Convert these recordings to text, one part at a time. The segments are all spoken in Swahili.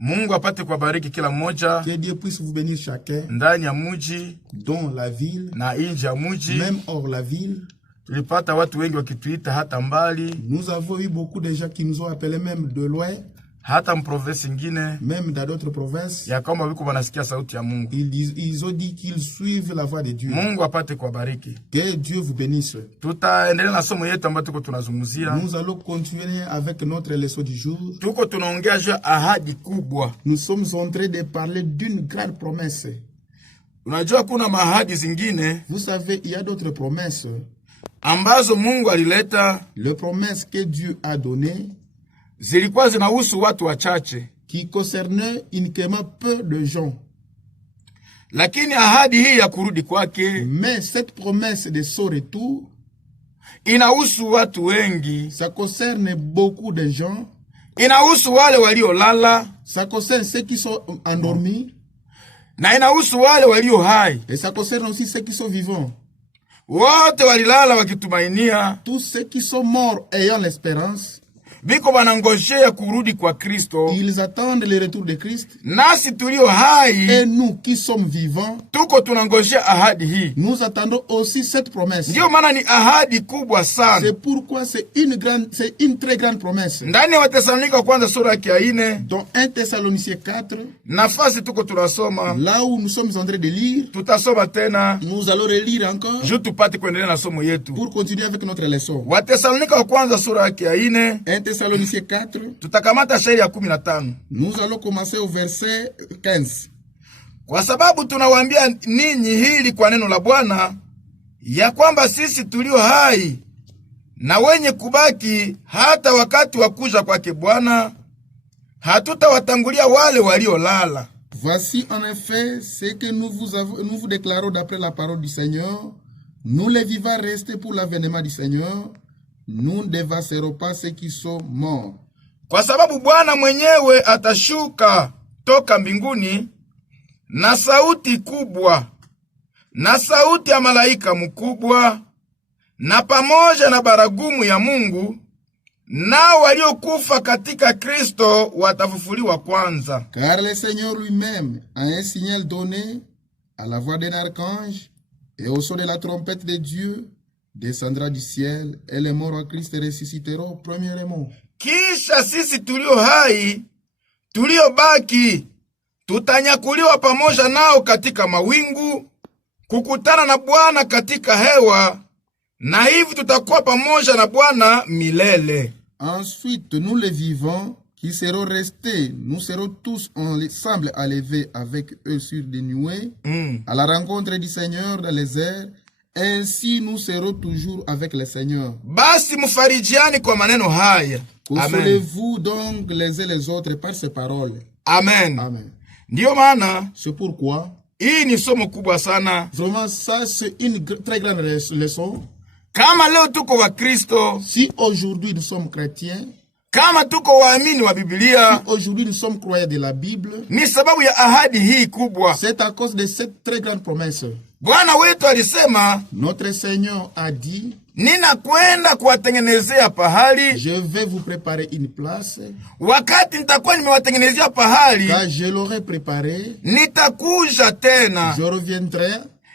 Mungu apate kubariki kila mmoja. Que Dieu puisse vous bénir chacun. Ndani ya mji, dans la ville, na nje ya mji, même hors la ville. Tulipata watu wengi wakituita hata mbali. Nous avons eu beaucoup de gens qui nous ont appelés même de loin. Hata mprovince ingine, même dans d'autres provinces, ya kama wiko wanasikia sauti ya Mungu. Ils ont dit qu'ils suivent la voix de Dieu. Mungu apate kubariki. Que Dieu vous bénisse. Tutaendelea na somo yetu ambayo tuko tunazungumzia. Nous allons continuer avec notre leçon du jour. Tuko tunaongea juu ahadi kubwa. Nous sommes en train de parler d'une grande promesse. Unajua kuna mahadi zingine, vous savez, il y a d'autres promesses ambazo Mungu alileta, les promesses que Dieu a données, zilikuwa zinahusu watu wachache, qui concernaient uniquement peu de gens. Lakini ahadi hii ya kurudi kwake, mais cette promesse de son retour, inahusu watu wengi. Ça concerne beaucoup de gens. Inahusu wale waliolala, ça concerne ceux qui sont endormis, na inahusu wale walio hai, et ça concerne aussi ceux qui sont vivants. Wote walilala wakitumainia, tous ceux qui sont morts ayant l'espérance, biko banangojea kurudi kwa Kristo. Ils attendent le retour de Christ. Nasi tulio hai, et nous qui sommes vivants, tuko tunangojea ahadi hii. Nous attendons aussi cette promesse. Ndio maana ni ahadi kubwa sana. C'est pourquoi c'est une très grande promesse. Ndani ya Wathesalonika kwanza sura ya 4, dans 1 Thessaloniciens 4, nafasi tuko tunasoma, là où nous sommes en train de lire, tutasoma tena, nous allons relire encore, je tupate kuendelea na somo yetu, pour continuer avec notre leçon. Wathesalonika kwanza sura ya 4, 1 Thessaloniciens 4, tutakamata shairi ya 15. Nous allons commencer au verset 15. Kwa sababu tunawaambia ninyi hili kwa neno la Bwana, ya kwamba sisi tulio hai na wenye kubaki hata wakati wa kuja kwake Bwana, hatutawatangulia wale waliolala. Voici en effet ce que nous vous déclarons d'après la parole du Seigneur. Nous les vivants restés pour l'avènement du Seigneur, nous ne dévasserons pas ceux qui sont morts. Kwa sababu Bwana mwenyewe atashuka toka mbinguni na sauti kubwa, na sauti ya malaika mkubwa, na pamoja na baragumu ya Mungu, nao waliokufa katika Kristo watafufuliwa kwanza. Car le Seigneur lui-même a un signal donné, à la voix d'un archange et au son de la trompette de Dieu, descendra du ciel, et les morts en Christ ressusciteront premièrement. Kisha sisi tulio hai, tulio baki, tutanyakuliwa pamoja nao katika mawingu, kukutana na Bwana katika hewa, na hivi tutakuwa pamoja na Bwana milele. Ensuite, nous les vivants qui seront restés, nous serons tous ensemble enlevés avec eux sur des nuées, à la rencontre du Seigneur dans les airs. Ainsi nous serons toujours avec le Seigneur. Basi mfarijiani kwa maneno haya. Consolez-vous donc les uns les autres par ces paroles. Amen. Amen. Ndiyo maana, c'est pourquoi, hii ni somo kubwa sana. Vraiment, ça c'est une très grande leçon. Kama leo tuko wa Kristo, si aujourd'hui nous sommes chrétiens, kama tuko waamini wa Biblia, si aujourd'hui nous sommes croyants de la Bible, ni sababu ya ahadi hii kubwa. C'est à cause de cette très grande promesse. Bwana wetu alisema, notre Seigneur a dit, ninakwenda kuwatengenezea pahali. Je vais vous préparer une place. Wakati nitakuwa nimewatengenezea pahali, quand je l'aurai préparé, nitakuja tena, je reviendrai,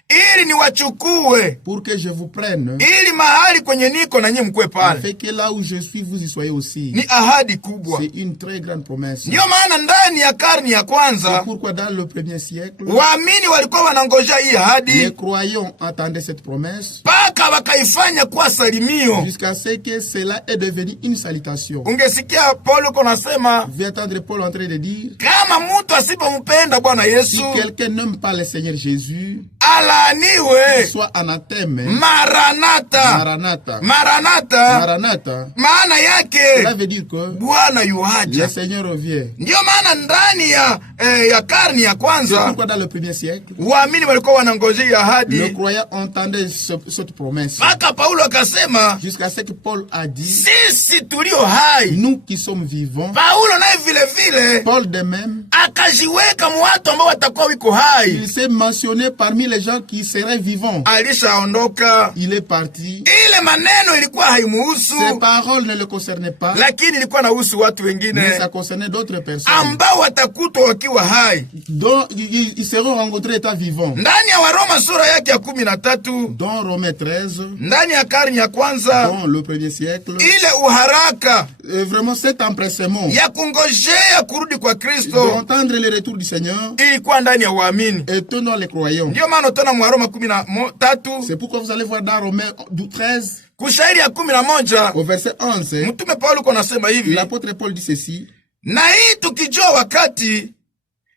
ili niwachukue, pour que je vous prenne, ili mahali kwenye niko na nyinyi mkue pale. Afin que là où je suis vous y soyez aussi. Ni ahadi kubwa. C'est une très grande promesse. Ndio maana ndani ya karne ya kwanza, c'est pourquoi dans le premier siècle, waamini walikuwa wanangojea hii ahadi, les croyants attendaient cette promesse, paka wakaifanya kuwa salimio, jusqu'à ce que cela est devenu une salutation. Ungesikia Paulo konasema, vous entendre Paul en train de dire, kama mtu asipompenda Bwana Yesu, si quelqu'un n'aime pas le Seigneur Jésus, alaaniwe, soit anathème. Maranatha. Maranatha. Maranatha. Maranatha. Maana yake, cela veut dire que Bwana yuaja. Le Seigneur revient. Ndio maana ndani ya karne ya kwanza, c'est pourquoi dans le premier siècle, waamini walikuwa wanangojea ahadi, les croyants entendaient cette promesse. Paka Paulo akasema, jusqu'à ce que Paul a dit, sisi tulio hai, nous qui sommes vivants. Paulo naye vile vile, Paul de même, akajiweka mu watu ambao watakuwa wiko hai. Il s'est mentionné parmi les gens qui seraient vivants. Alishaondoka. Il est parti. Ile maneno ilikuwa haimuhusu. Ces paroles ne le concernaient pas. Lakini ilikuwa nahusu watu wengine. Mais ça concernait d'autres personnes. Ambao watakutwa wakiwa hai. Donc ils seront rencontrés étant vivants. Ndani ya Waroma sura yake ya 13. Dans Romains 13. Ndani ya karne ya kwanza. Dans le premier siècle. Ile uharaka. Vraiment cet empressement. Ya kungojea kurudi kwa Kristo. D'entendre le retour du Seigneur. Ilikuwa ndani ya waamini. Et dans les croyants. Ndio maana tuna Waroma 13. C'est pourquoi vous allez voir dans Romains 13. Kushairi ya 11. Au verset 11. Mtume Paulo konasema hivi. L'apôtre Paul dit ceci. Na hii tukijua wakati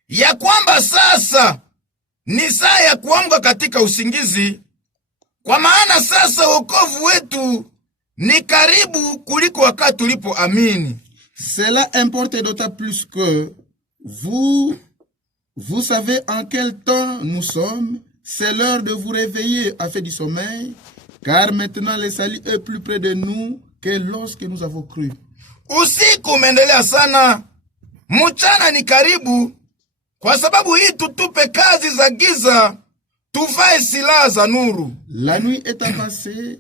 ya kwamba sasa ni saa ya kuamka katika usingizi, kwa maana sasa wokovu wetu ni karibu kuliko wakati tulipoamini. Cela importe d'autant plus que vous savez en quel temps nous sommes. C'est l'heure de vous réveiller afin du sommeil, car maintenant le salut est plus près de nous que lorsque nous avons cru. Usiku umeendelea sana, mchana ni karibu. Kwa sababu hii tutupe kazi za giza, tuvae silaha za nuru. La nuit est avancée,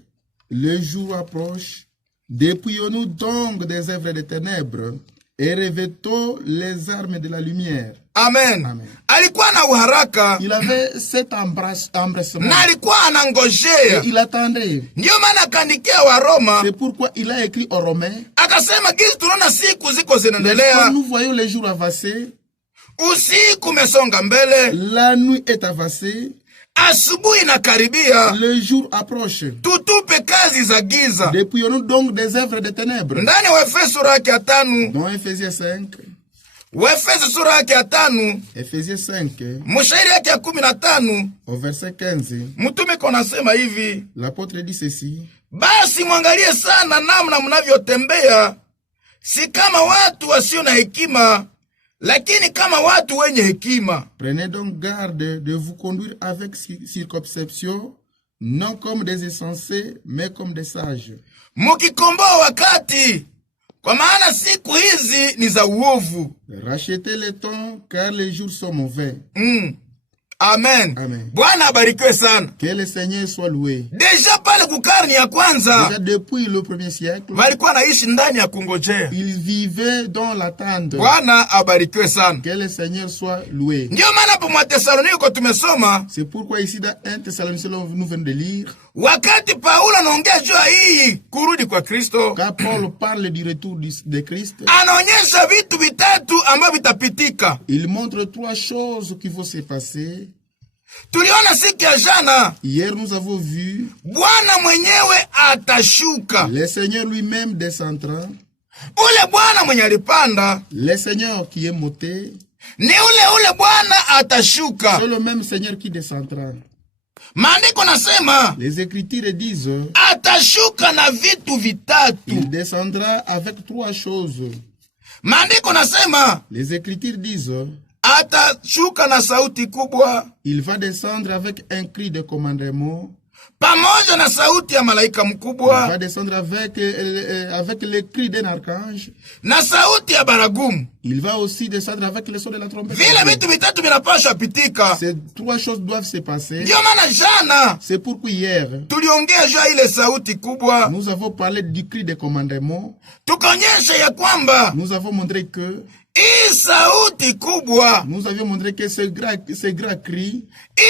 le jour approche. Dépouillons-nous donc des œuvres des ténèbres et revêtons les armes de la lumière. Amen. Amen. Alikuwa na uharaka. Il avait cet empressement. Na alikuwa anangojea. Il attendait. Ndio maana akaandikia Waroma. C'est pourquoi il a écrit aux Romains. Akasema gizi tunaona siku ziko zinaendelea. Nous voyons les jours avancer. Usiku umesonga mbele. La nuit est avancée. Asubuhi inakaribia. Le jour approche. Tutupe kazi za giza. Dépouillons-nous donc des œuvres des ténèbres. Ndani wa Efeso sura yake ya 5. Dans Ephésiens 5. Efeso sura yake ya 5. Ephésiens 5. Mshairi yake ya 15. Au verset 15. Mtume konasema hivi. L'apôtre dit ceci. Basi mwangalie sana namna mnavyotembea, si kama watu wasio na hekima, lakini kama watu wenye hekima. Prenez donc garde de vous conduire avec circonspection, non comme des insensés, mais comme des sages. Mukikomboa wakati, kwa maana siku hizi ni za uovu. Rachetez le temps, car les jours sont mauvais. Amen. Amen. Bwana abarikiwe sana. Que le Seigneur soit loué. Deja pale kukarni ya kwanza. Déjà depuis le premier siècle. Walikuwa naishi ndani ya kungojea. Ils vivaient dans l'attente. Bwana abarikiwe sana. Que le Seigneur soit loué. Ndio maana hapo mwa Thessalonike tumesoma. C'est pourquoi ici dans 1 Thessaloniciens nous venons de lire. Wakati Paulo anaongea juu hii kurudi kwa Kristo. Quand Paul parle du retour de Christ. Anaonyesha vitu vitatu ambavyo vitapitika. Il montre 3 choses qui vont se passer. Tuliona siku ya jana. Hier nous avons vu. Bwana mwenyewe atashuka. Le Seigneur lui-même descendra. Ule Bwana mwenye alipanda. Le Seigneur qui est monté. Ni ule Bwana atashuka. C'est le même Seigneur qui descendra. Maandiko nasema. Les Écritures disent. Atashuka na vitu vitatu. Il descendra avec 3 choses. Maandiko nasema. Les Écritures disent. Atashuka na sauti kubwa. Il va descendre avec un cri de commandement. Pamoja na sauti ya malaika mkubwa. Il va descendre avec le cri d'un archange. Na sauti ya baragumu. Il va aussi descendre avec le son de la trompette. Vile vitu vitatu vinapaswa pitika. Ces 3 choses doivent se passer. Ndio maana jana. C'est pourquoi hier. Tuliongea juu ile sauti kubwa. Nous avons parlé du cri de commandement. Tukaonyesha ya kwamba. Nous avons montré que. Hii sauti kubwa. Nous avions montré que ce grand cri.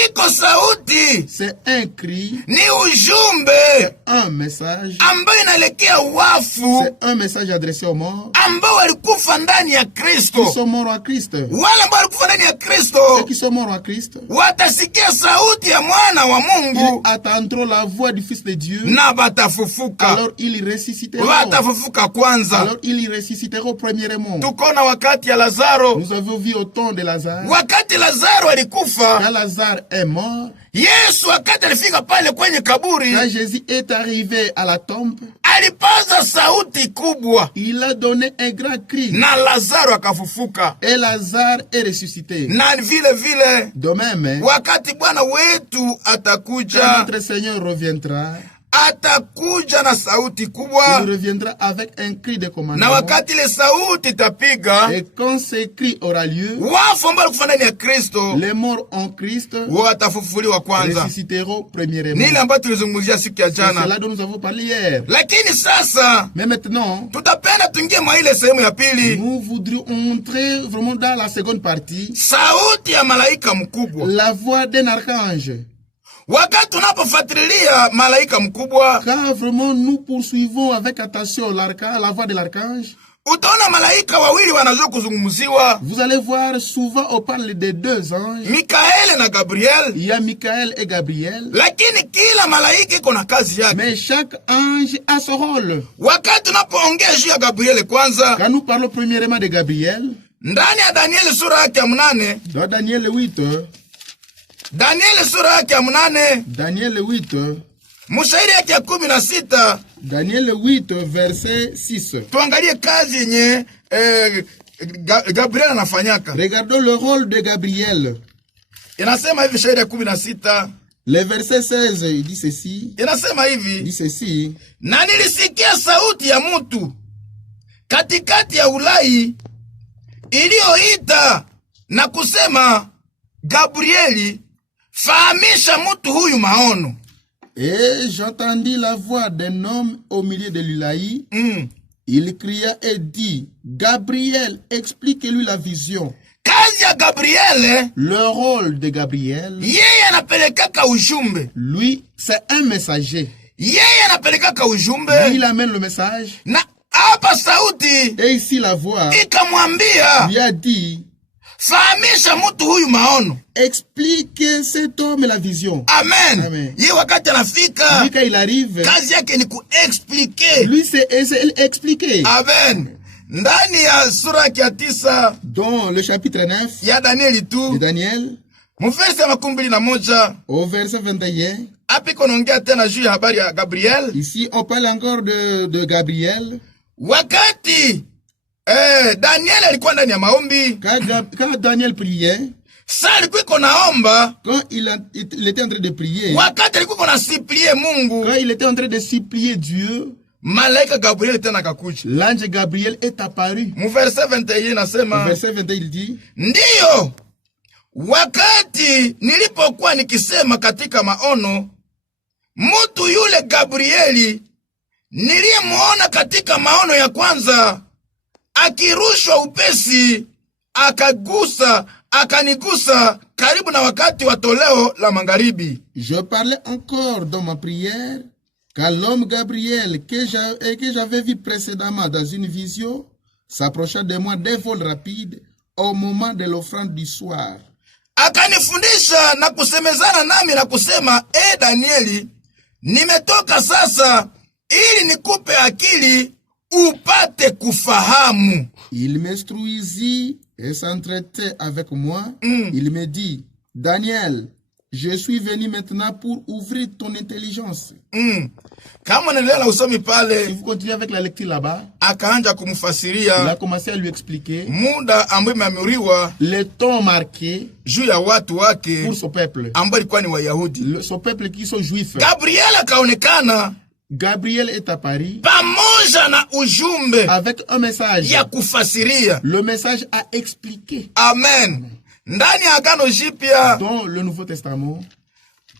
Iko sauti. C'est un cri. Ni ujumbe. C'est un message. Ambayo inaelekea wafu. C'est un message adressé aux morts. Ambao walikufa ndani ya Kristo. Qui sont morts en Christ. Wale ambao walikufa ndani ya Kristo. Ceux qui sont morts en Christ. Watasikia sauti ya mwana wa Mungu. Ils attendront la voix du Fils de Dieu. Na batafufuka. Alors ils ressusciteront. Watafufuka kwanza. Alors ils ressusciteront premièrement. Tukona wakati ya Lazaro. Nous avons vu au temps de Lazare. Wakati Lazaro alikufa. Quand Lazare est mort. Yesu wakati alifika pale kwenye kaburi. Quand Jésus est arrivé à la tombe. Alipaza sauti kubwa. Il a donné un grand cri. Na Lazaro akafufuka. Et Lazare est ressuscité. Na vile. De même. Wakati Bwana wetu atakuja. Quand notre Seigneur reviendra. atakuja na sauti kubwa, il reviendra avec un cri de na commandement. wakati ile sauti itapiga, Et quand ce cri aura lieu, wafu ambao walikufa ndani ya Kristo les morts en Christ watafufuliwa kwanza. ressusciteront premièrement. Ni ile ambayo tulizungumzia siku ya C'est cela jana. dont nous avons parlé hier. Lakini sasa Mais maintenant, tutapenda tuingie mwa ile sehemu ya pili, nous voudrions entrer vraiment dans la seconde partie, sauti ya malaika mkubwa. la voix d'un archange. Wakati tunapofuatilia malaika mkubwa, Quand vraiment nous poursuivons avec attention la voix de l'archange, utaona malaika wawili wanazua kuzungumziwa, vous allez voir souvent on parle de deux anges. Mikaeli na Gabriel. Il y a Michael et Gabriel. Lakini kila malaika iko na kazi yake. Mais chaque ange a son rôle. Wakati tunapoongea juu ya Gabriel kwanza, Quand nous parlons premièrement de Gabriel, ndani ya Danieli sura yake ya 8, dans Daniel 8, Danieli sura yake ya 8, Daniel 8, mshairi yake ya 16, Daniel 8, verset 6. tuangalie kazi yenye Gabriel anafanyaka. Regardons le rôle de Gabriel. Inasema hivi shairi ya 16, Le verset 16, il dit ceci. inasema Il hivi: dit ceci. na nilisikia sauti ya mtu katikati ya Ulai iliyoita na kusema, Gabrieli, fahamisha mtu huyu maono. Et j'entendis la voix d'un homme au milieu de l'Ulaï. Il cria et dit, Gabriel, explique-lui la vision. Kazi ya Gabriel, Le rôle de Gabriel, yeye anapelekaka ujumbe. lui, c'est un messager. Yeye anapelekaka Lui, ujumbe, il amène le message. na hapa sauti Et ici, la voix ikamwambia, lui a dit, fahamisha mtu huyu maono. explique cet homme la vision. Amen. Amen. Yeye wakati anafika, Lui, quand il arrive, kazi yake ni kuexplike. lui, c'est expliquer. Amen. Ndani ya sura ya 9 Dans le chapitre 9 ya Danieli de tu, Daniel, mverse ya 21, au verset 21, hapa iko naongea tena juu ya habari ya Gabriel. ici, on parle encore de Gabriel. Wakati Daniel alikuwa ndani ya maombi, Quand Daniel priait, sa alikuwa iko naomba, quand il était en train de prier, wakati alikuwa iko nasiplie Mungu, quand il était en train de supplier Dieu, malaika Gabriel tena akakuja. l'ange Gabriel est apparu. Mverse 21 Au nasema, verset 21, il dit, ndiyo wakati nilipokuwa nikisema katika maono, mtu yule Gabrieli niliyemuona katika maono ya kwanza akirushwa upesi akanigusa karibu na wakati wa toleo la magharibi. je parlais encore dans ma prière, quand l'homme Gabriel que j'avais vu précédemment dans une vision s'approcha de moi d'un vol rapide au moment de l'offrande du soir. Akanifundisha na kusemezana nami na kusema, Danieli, nimetoka sasa ili nikupe akili upate kufahamu. Il m'instruisit et s'entretait avec moi. Il me dit, Daniel, je suis venu maintenant pour ouvrir ton intelligence. Kama naendelea na usomi Si pale, vous continuez avec la lecture là-bas, akaanza il a kumfasiria commencé à lui expliquer muda ambayo imeamuriwa le temps marqué juu ya watu wake pour son peuple. ambao ilikuwa ni Wayahudi. Son peuple qui sont juifs. Gabriel akaonekana Gabriel est apparu pamoja na ujumbe avec un message. ya kufasiria. Le message a expliqué Amen. Ndani ya Agano Jipya, dans le Nouveau Testament,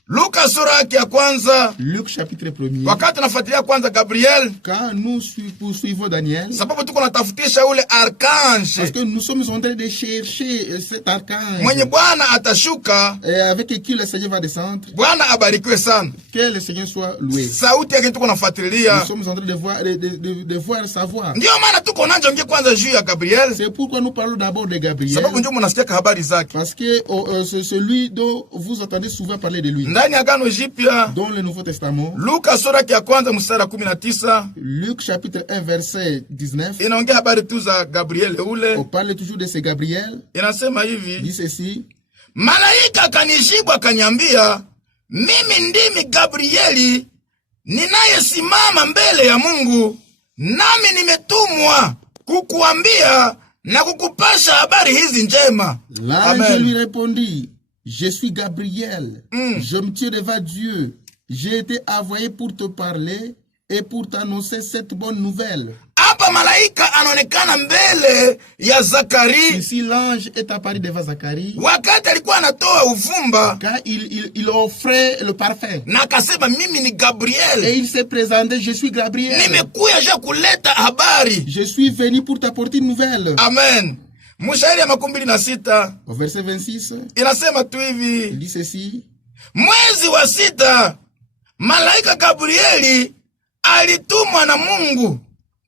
Luka sura yake ya kwanza, Luc chapitre 1er. wakati nafuatilia kwanza Gabriel, Quand nous poursuivons Daniel, sababu tuko natafutisha ule parce arkange que nous sommes en train de chercher cet archange mwenye Bwana atashuka. et avec qui le Seigneur va descendre. Bwana abarikiwe sana. Que le Seigneur soit loué. Sauti yake tuko Nous nafuatilia, sommes en train de voir sa voix. ndio maana tuko nanje ngie kwanza juu ya Gabriel, C'est pourquoi nous parlons d'abord de Gabriel. sababu ndio mnasikia habari zake Parce que c'est celui dont vous entendez souvent parler de lui. ndani ya Agano Jipya. Dans le Nouveau Testament, Luka sura ya kwanza mstari 19 Luc chapitre 1 verset 19, inaongea habari tu za Gabriel ule. on parle toujours de ce Gabriel. Inasema Il hivi: dit ceci, malaika akanijibu akaniambia, mimi ndimi Gabrieli ninayesimama mbele ya Mungu, nami nimetumwa kukuambia na kukupasha habari hizi njema. l'ange lui répondit, je suis Gabriel, je me tiens devant Dieu j'ai été envoyé pour te parler et pour t'annoncer cette bonne nouvelle. Hapa malaika anaonekana mbele ya Zakari. Ici, l'ange est apparu devant Zacharie. Wakati alikuwa anatoa uvumba. Quand il offrait le parfum. Na akasema mimi ni Gabriel. Et il s'est présenté, je suis Gabriel. Nimekuja je kuleta habari. Je suis venu pour t'apporter une nouvelle. Amen. Mstari ya 26. Au verset 26. Inasema tu hivi. Il dit ceci. Mwezi wa 6, malaika Gabrieli alitumwa na Mungu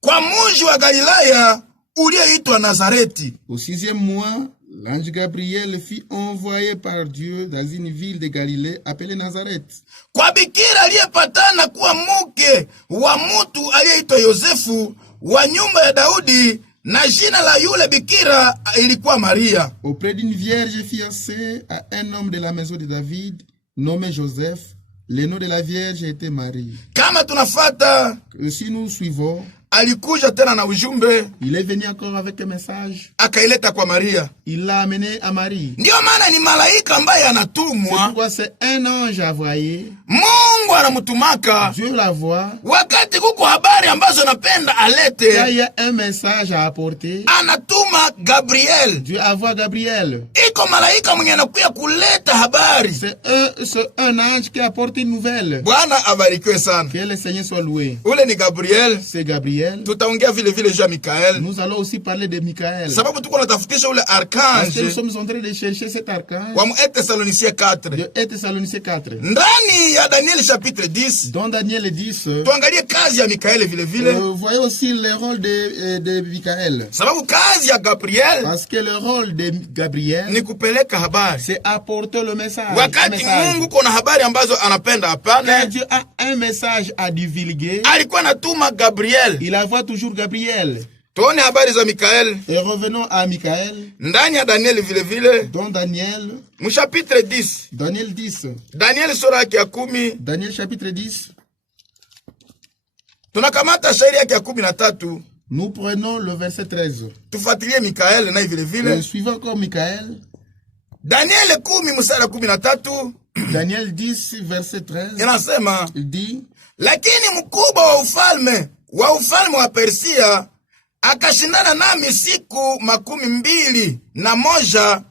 kwa mji wa Galilaya ulioitwa Nazareti. Au 6e mois, l'ange Gabriel fut envoyé par Dieu dans une ville de Galilée appelée Nazareth. Kwa bikira aliyepatana kuwa mke wa mtu aliyeitwa Yosefu wa nyumba ya Daudi, na jina la yule bikira ilikuwa Maria. Auprès d'une vierge fiancée à un homme de la maison de David nommé Joseph, le nom de la vierge était Marie. Kama tunafata, si nous suivons, alikuja tena na ujumbe. Il est venu encore avec un message. Akaileta kwa Maria. Il l'a amené à Marie. Ndio maana ni malaika ambaye anatumwa. C'est pourquoi c'est un ange envoyé. Mungu anamutumaka. Dieu la voit. Wakati kuko habari ambazo napenda alete. Il y a un message à apporter. Anatuma Gabriel. Dieu envoie Gabriel. Iko malaika mwenye anakuya kuleta habari. C'est un ange qui apporte une nouvelle. Bwana abarikiwe sana. Que le Seigneur soit loué. Ule ni Gabriel. C'est Gabriel. Tutaongea vile vile juu ya Mikael. Nous allons aussi parler de Michael. Sababu tuko natafutisha ule archange. Parce que nous sommes en train de chercher cet archange. Wa 1 Thessaloniciens 4. De 1 Thessaloniciens 4. Ndani ya Daniel chapitre 10. Dans Daniel 10. Tuangalie kazi ya Mikael vile vile. Voyez aussi le rôle de Michael. Sababu kazi ya Gabriel. Parce que le rôle de Gabriel ni kupeleka habari. C'est apporter le message. Wakati Mungu kuna habari ambazo anapenda hapana. Dieu a un message à divulguer. Alikuwa anatuma Gabriel. Il envoie toujours Gabriel. Tuone habari za Mikael. Et revenons à Michael. Ndani ya Daniel vile vile. Dans Daniel. Chapitre 10. Daniel 10. Daniel sura yake ya 10. Daniel chapitre 10. Tunakamata shairi yake ya 13. Nous prenons le verset 13. Tufuatilie Mikael na vile vile. Suivons encore Michael. Daniel 10 mstari 13. Daniel 10 verset 13. Inasema, il dit, lakini mkubwa wa ufalme wa Persia akashindana nami siku 21,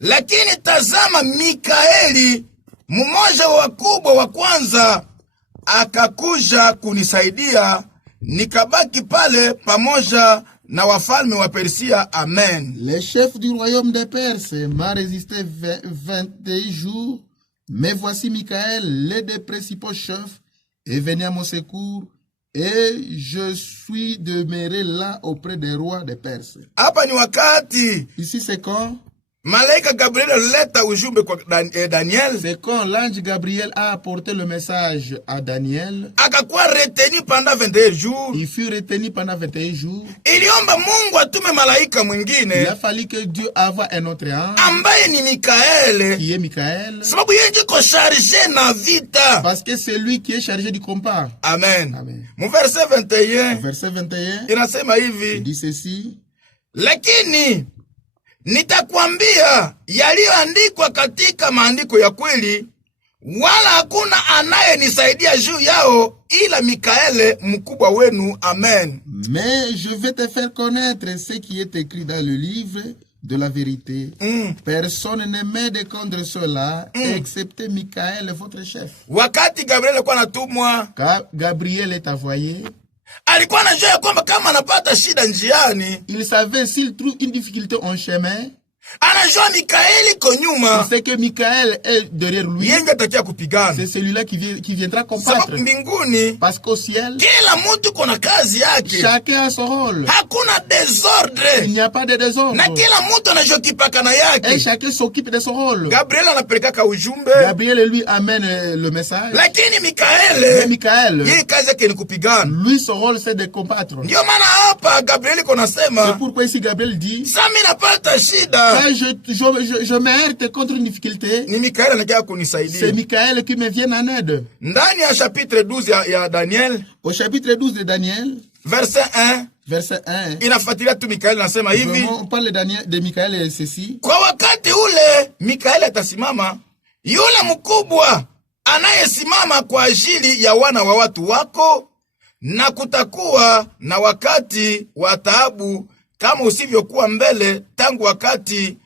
lakini tazama Mikaeli mmoja wa wakubwa wa kwanza akakuja kunisaidia, nikabaki pale pamoja na wafalme wa Persia. Amen. Le chef du royaume de Perse m'a résisté 21 jours, mais voici Michael, l'un des principaux chefs, est venu à mon secours, et je suis demeuré là auprès des rois de Perse. Hapa ni wakati. Ici c'est quand malaika Gabriel alileta ujumbe kwa Daniel. C'est quand l'ange Gabriel a apporté le message à Daniel. Akakuwa retenu pendant 21 jours. Il fut retenu pendant 21 jours. Iliomba Mungu atume malaika mwingine. Il a fallu que Dieu envoie un autre ange. Ambaye ni Mikael. Qui est Michael. Sababu yeye ndiko chargé na vita. Parce que c'est lui qui est chargé du combat. Amen. Amen. Mu verset 21. Verset 21. Inasema hivi. Il dit ceci. Lakini nitakwambia yaliyoandikwa katika maandiko ya kweli, wala hakuna anayenisaidia juu yao ila Mikaele mkubwa wenu. Amen. Mais je vais te faire connaître ce qui est écrit dans le livre de la vérité. Personne ne m'aide contre cela, excepté Michael, votre chef. Wakati Gabriel alikuwa anatumwa, Gabriel est envoyé. Alikuwa anajua kwamba kama anapata shida njiani, il savait s'il trouve une difficulté en chemin, anajua Mikaeli ko nyuma. Il sait que Michael est derrière lui. Yeye atakia kupigana. C'est celui-là qui viendra combattre. Mbinguni, parce qu'au ciel, kila mtu kuna kazi yake. Chacun a son rôle. Hakuna désordre. Il n'y a pas de désordre. Na kila mtu anajokipaka na yake. Et chacun s'occupe de son rôle. Gabriel anapeleka ujumbe. Gabriel lui amène le message. Lakini Mikael, yeye kazi yake ni kupigana. Lui son rôle c'est de combattre. Ndio maana hapa Gabriel konasema. C'est pourquoi ici Gabriel dit, Sami napata shida. Je me heurte contre une difficulté. Ni Mikael anakia kunisaidia. C'est Michael qui me vient en aide. Ndani ya chapitre 12 ya Daniel. Au chapitre 12 de Daniel. Verset 1. Verset 1. Inafuatilia tu Mikael nasema hivi. On parle de Michael et ceci. Kwa wakati ule Mikael atasimama, yule mkubwa anayesimama kwa ajili ya wana wa watu wako, na kutakuwa na wakati wa taabu kama usivyokuwa mbele tangu wakati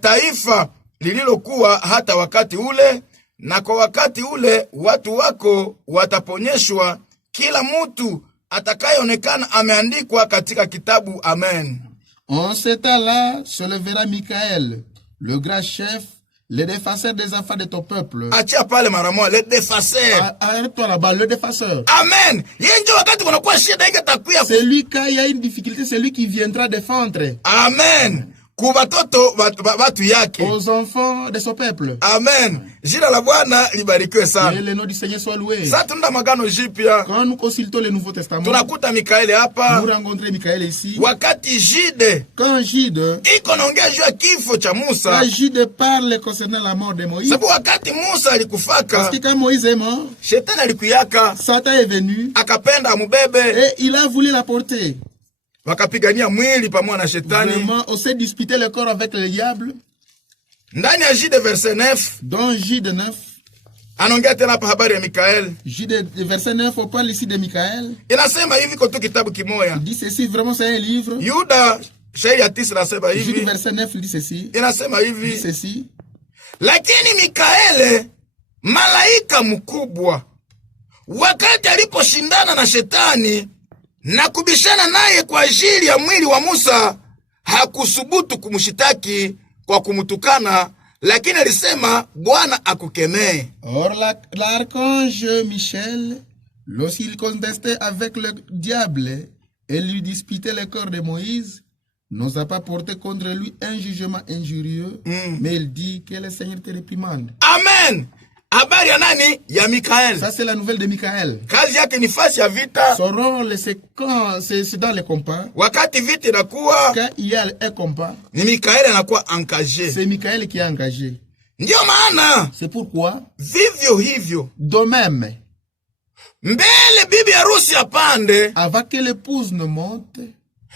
taifa lililokuwa hata wakati ule, na kwa wakati ule watu wako wataponyeshwa, kila mtu atakayeonekana ameandikwa katika kitabu. Amen. En ce temps-là se lèvera Michael, le grand chef, le défenseur des enfants de ton peuple. Achia pale mara moja, le défenseur. Arrête-toi là-bas, le défenseur. Amen. Yenjo wakati kunakuwa shida inge takuya. C'est lui, quand il y a une difficulté, c'est lui qui viendra défendre. Amen. Kubatoto watu yake. Aux enfants de son peuple. Amen. Jina la Bwana libarikiwe sana. Et le nom du Seigneur soit loué. Sasa tunda magano jipya. Quand nous consultons le Nouveau Testament, tunakuta Mikaeli hapa. Nous rencontrons Michael ici. Wakati Jide. Quand Jide. Iko naongea juu ya kifo cha Musa. Quand Jide parle concernant la mort de Moïse. Sababu wakati Musa alikufaka. Parce que quand Moïse est mort, Shetani alikuyaka. Satan est venu. Akapenda amubebe. Et il a voulu la porter. Wakapigania mwili pamoja na Shetani. Vraiment, on s'est disputé le corps avec le diable. Ndani ya Jide verset 9. Dans Jide 9. Anaongea tena hapa habari ya Mikael. Jide verset 9, on parle ici de Michael. Inasema hivi kwa tu kitabu kimoya. Il dit ceci, vraiment c'est un livre. Yuda shairi ya 9 inasema hivi. Jide verset 9 il dit ceci. Inasema hivi. Il dit ceci. Lakini Mikaele, malaika mkubwa, wakati aliposhindana na Shetani na kubishana naye kwa ajili ya mwili wa Musa, hakusubutu kumshitaki kwa kumtukana, lakini alisema Bwana akukemee. Or l'archange Michel, lorsqu'il contestait avec le diable et lui disputait le corps de Moïse, n'osa pas porter contre lui un jugement injurieux, mais il dit que le Seigneur te réprimande. Amen. Habari ya nani? Ya Mikael. Ça c'est la nouvelle de Michael. Kazi yake ni fasi ya vita. Son rôle c'est dans les combats. Wakati vita inakuwa, quand il y a un combat, ni Mikael anakuwa engagé. C'est Michael qui est engagé. Ndio maana, c'est pourquoi, vivyo hivyo, de même, mbele bibi harusi apande, avant que l'épouse ne monte,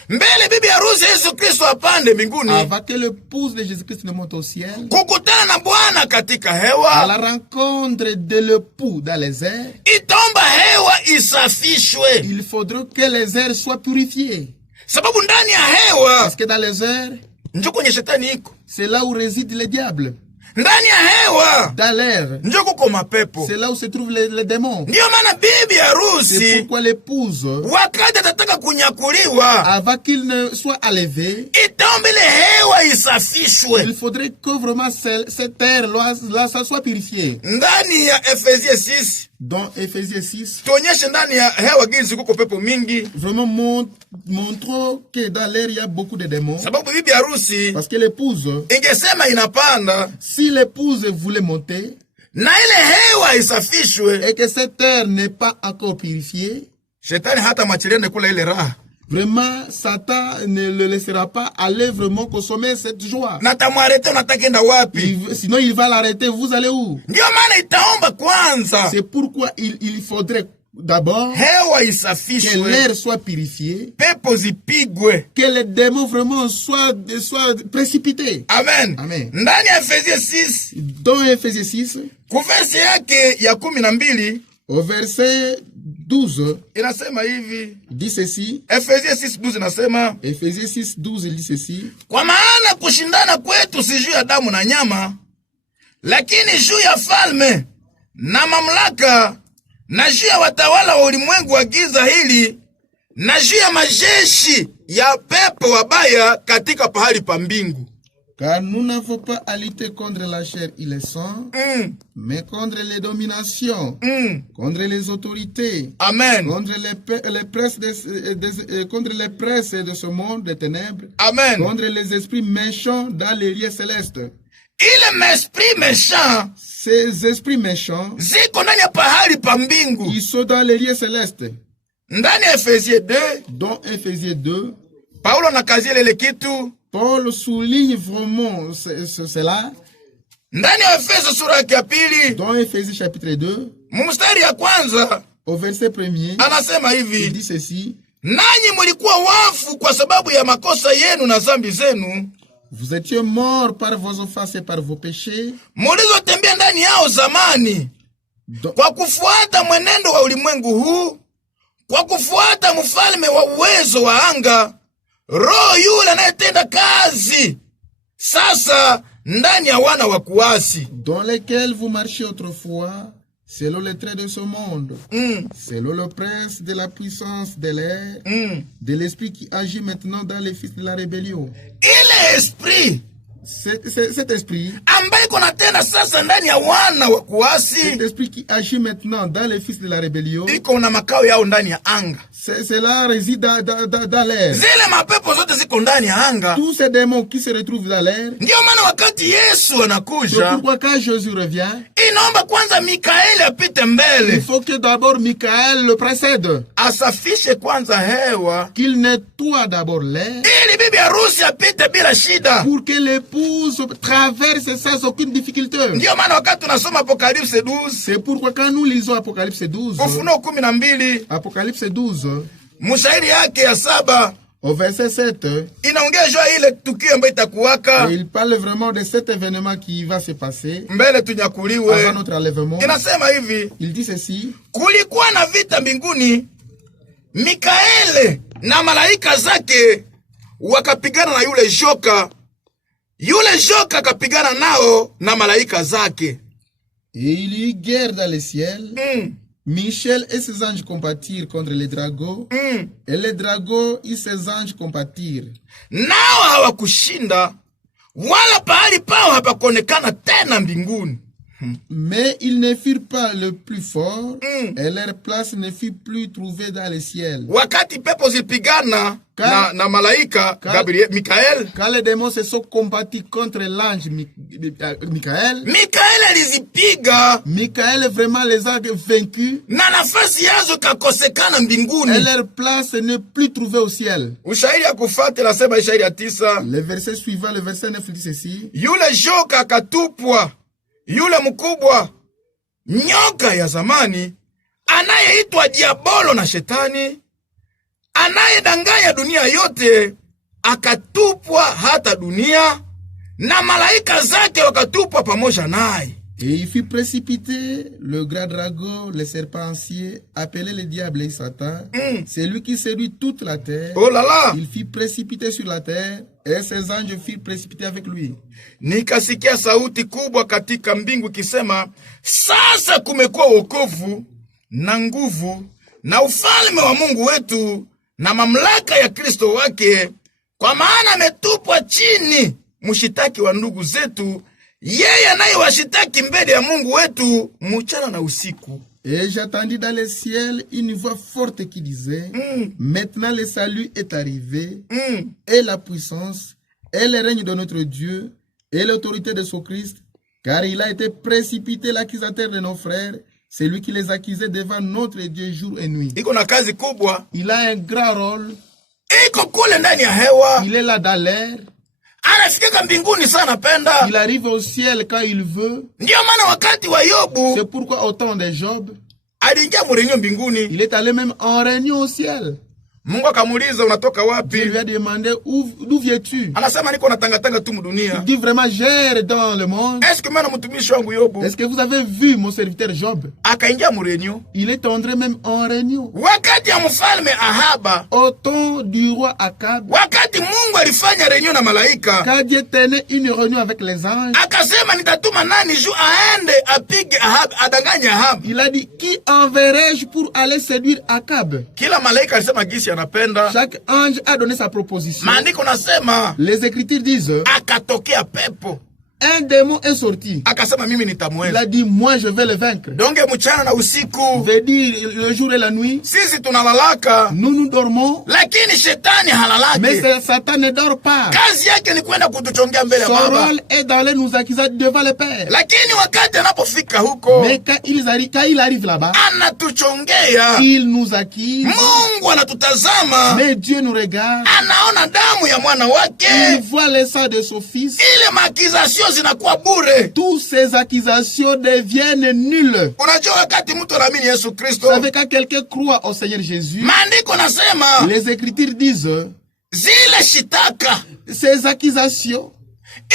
mbele bibi harusi Yesu Kristo apande mbinguni, avant que l'épouse de Jésus-Christ ne monte au ciel, kukutana na Bwana katika hewa, à la rencontre de l'époux dans les airs, itaomba hewa isafishwe. Il faudra que les airs soient purifiés. Sababu ndani ya hewa, parce que dans les airs, njo kwenye shetani iko. C'est là où réside le diable. Ndani ya hewa, dans l'air, njo kuko mapepo. C'est là où se trouvent les démons. Ndio maana bibi harusi, c'est pourquoi l'épouse, wakati atataka kunyakuliwa, avant qu'il ne soit enlevé, itaomba ile hewa isafishwe. Il faudrait que vraiment cette air là ça soit purifié. Ndani ya Efesie 6, dans Ephésiens 6, tuonyeshe ndani ya hewa ginsi kuko pepo mingi. Vraiment montrons que dans l'air il y a beaucoup de démons. Sababu bibi harusi, parce que l'épouse, ingesema inapanda, si l'épouse voulait monter, na ile hewa isafishwe, et que cette air n'est pas encore purifiée, Shetani hata machiriende kula ile raha. Vraiment, Satan ne le laissera pas aller vraiment consommer cette joie. Sinon, il va l'arrêter. Vous allez où? C'est pourquoi il faudrait d'abord que l'air soit purifié, que les démons vraiment soient précipités. Amen. Amen. Dans Ephésiens 6, au verset 12, dit ceci. Ephésiens 6:12 inasema, Ephésiens 6:12 dit ceci. Kwa maana kushindana kwetu si juu ya damu na nyama, lakini juu ya falme na mamlaka, na juu ya watawala wa ulimwengu wa giza hili, na juu ya majeshi ya pepo wabaya katika pahali pa mbingu. Car nous n'avons pas à lutter contre la chair et le sang, mais contre les dominations, contre les autorités, Amen. Contre les presses de ce monde des ténèbres, Amen. Contre les esprits méchants dans les lieux célestes. Ces esprits méchants, ils sont dans les lieux célestes. Dans Ephésiens 2, Paul souligne vraiment cela. Dans Ephésiens chapitre 2, au verset 1er, il dit ceci. Nanyi mulikuwa wafu kwa sababu ya makosa yenu na dhambi zenu. Vous étiez morts par vos offenses et par vos péchés. Mulizotembea ndani yao zamani. kwa kufuata mwenendo wa ulimwengu huu, kwa kufuata mfalme wa uwezo wa anga, roho yule anayetenda kazi sasa ndani ya wana wa kuasi, dans lesquels vous marchiez autrefois, selon les traits de ce monde, selon le prince de la puissance de l'air, de l'esprit qui agit maintenant dans les fils de la rébellion. Ile esprit Cet esprit, ambaye kuna tena sasa ndani ya wana wa kuasi, cet esprit qui agit maintenant dans les fils de la rébellion, iko na makao yao ndani ya anga. cela réside dans l'air. Zile mapepo zote ziko ndani ya anga. Tous ces démons qui se retrouvent dans l'air. Ndio maana wakati Yesu C'est anakuja, pourquoi quand Jésus revient, inaomba kwanza Mikaeli apite il mbele, faut que d'abord Michael le précède, asafishe kwanza hewa, qu'il nettoie d'abord l'air, ili bibi harusi apite bila shida. pour que l'épouse traverse sans aucune difficulté. Ndio maana wakati tunasoma Apocalypse 12, C'est pourquoi quand nous lisons Apocalypse 12, Ufunuo 12, Apocalypse 12, mshairi yake ya 7 au verset 7, inaongea juu ya ile tukio ambayo itakuwaka il parle vraiment de cet événement qui va se passer mbele tunyakuliwe. avant notre enlèvement. Inasema hivi, Il dit ceci: kulikuwa na vita mbinguni, Mikaeli na malaika zake wakapigana na yule joka, yule joka akapigana nao na malaika zake. et il y eut guerre dans le ciel. Michel et ses anges combattirent contre les dragons, et les dragons et ses anges combattirent. Nao hawakushinda, wala pahali pao hapakonekana tena mbinguni. Mais ils ne furent pas le plus fort, et leur place ne fut plus trouvée dans le ciel. Wakati pepo zilipigana na malaika Gabriel, Mikael, Quand les démons se sont combattus contre l'ange Michael, Mikael alizipiga Michael vraiment les a vaincus, na nafasi yazo kakosekana mbinguni. et leur place n'est plus trouvée au ciel. Ushairi ya kufuata nasema ishairi ya 9, Le verset suivant, le verset 9 dit ceci: yule joka akatupwa, yule mkubwa nyoka ya zamani anayeitwa Diabolo na Shetani, anayedanganya dunia yote, akatupwa hata dunia na malaika zake wakatupwa pamoja naye. Et il fut précipité, le grand dragon, le serpent ancien, appelé le diable et Satan, c'est lui qui séduit toute la terre. Oh là là, Il fut précipité sur la terre, et ses anges furent précipités avec lui. nikasikia sauti kubwa katika mbingu ikisema, sasa kumekuwa wokovu na nguvu na ufalme wa Mungu wetu na mamlaka ya Kristo wake, kwa maana ametupwa chini mshitaki wa ndugu zetu, yeye anayewashitaki mbele ya Mungu wetu mchana na usiku. Et j'entendis dans le ciel une voix forte qui disait: Maintenant le salut est arrivé, et la puissance, et le règne de notre Dieu, et l'autorité de son Christ, car il a été précipité l'accusateur de nos frères, c'est lui qui les accusait devant notre Dieu jour et nuit. Iko na kazi kubwa, Il a un grand rôle, iko kule ndani ya hewa, il est là dans l'air, anafikika mbinguni sana penda. il arrive au ciel quand il veut. Ndio maana wakati wa Yobu C'est pourquoi au temps de Job, aliingia murenyo mbinguni, il est allé même en réunion au ciel. Mungu akamuuliza unatoka Dieu wapi? lui a demandé: d'où viens-tu? Anasema niko natangatanga tu Il mudunia. dit vraiment: j'erre dans le monde. Est-ce que mwana mtumishi wangu Yobu Est-ce que vous avez vu mon serviteur Job? akaingia murenyo? Il est entré même en réunion. Wakati ya mfalme Ahaba, Au temps du roi Akab, wakati Mungu alifanya renyo na malaika, quand Dieu tenait une réunion avec les anges, akasema nitatuma nani juu aende apige Ahab, adanganye Ahab. il a dit: qui enverrai-je pour aller séduire Akab? Kila malaika alisema gisi anapenda. Chaque ange a donné sa proposition. Maandiko nasema Les Écritures disent: akatokea pepo, un démon est sorti. akasema mimi Il nitamweza. a dit: moi je vais le vaincre. Donge mchana na usiku Veut dire le jour et la nuit. sisi tunalalaka, Nous dormons, lakini shetani mais halalaki. Satan ne dort pas. Kazi yake ni kwenda kutuchongea mbele ya Son Baba, rôle est d'aller nous accuser devant le Père. lakini wakati anapofika huko Mais quand il arrive là-bas, anatuchongea. il nous accuse. Mungu anatutazama, Mais Dieu nous regarde. anaona damu ya mwana Il wake, voit le sang de son fils. ile maakizasio zinakuwa bure. Toutes ces accusations deviennent nulles. Unajua wakati mtu anaamini Yesu Vous Kristo, savez, quand quelqu'un croit au Seigneur Jésus, maandiko nasema les Écritures disent: zile shitaka ces accusations,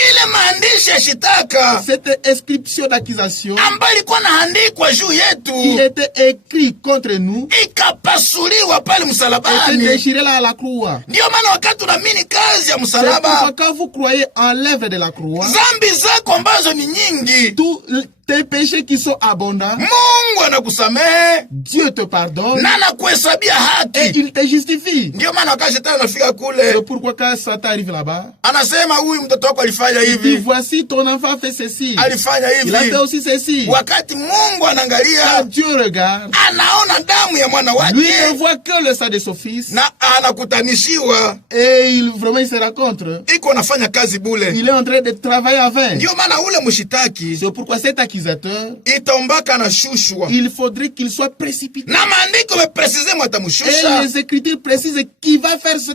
ile maandishi ya shitaka cette inscription d'accusation ambayo ilikuwa naandikwa juu qui yetu était écrit contre nous ikapasuliwa pale était msalabani. déchiré là à la croix. Ndiyo maana wakati unaamini kazi ya C'est pourquoi msalaba, quand vous croyez en l'œuvre de la croix, zambi zako ambazo ni nyingi, tous tes péchés qui sont abondants, Mungu anakusamehe Dieu te pardonne na anakuhesabia et haki. il te justifie. Ndiyo maana wakati shetani anafika C'est kule, pourquoi quand Satan arrive là-bas, anasema huyu mtoto wako alifanya il dit, hivi, voici ton enfant fait ceci, alifanya il a fait hivi. aussi ceci. Wakati Mungu Quand anaangalia, Dieu regarde, anaona damu ya mwana lui ne wake voit que le sang de son fils na anakutanishiwa et il se rencontre. iko anafanya kazi bule. Il est en train de travailler en vain. Ndiyo maana ule mshitaki C'est pourquoi cet accusateur, itaombaka anashushwa, il faudrait qu'il soit précipité. na maandiko mepresize Et mwatamshusha les Écritures précisent qui va faire ce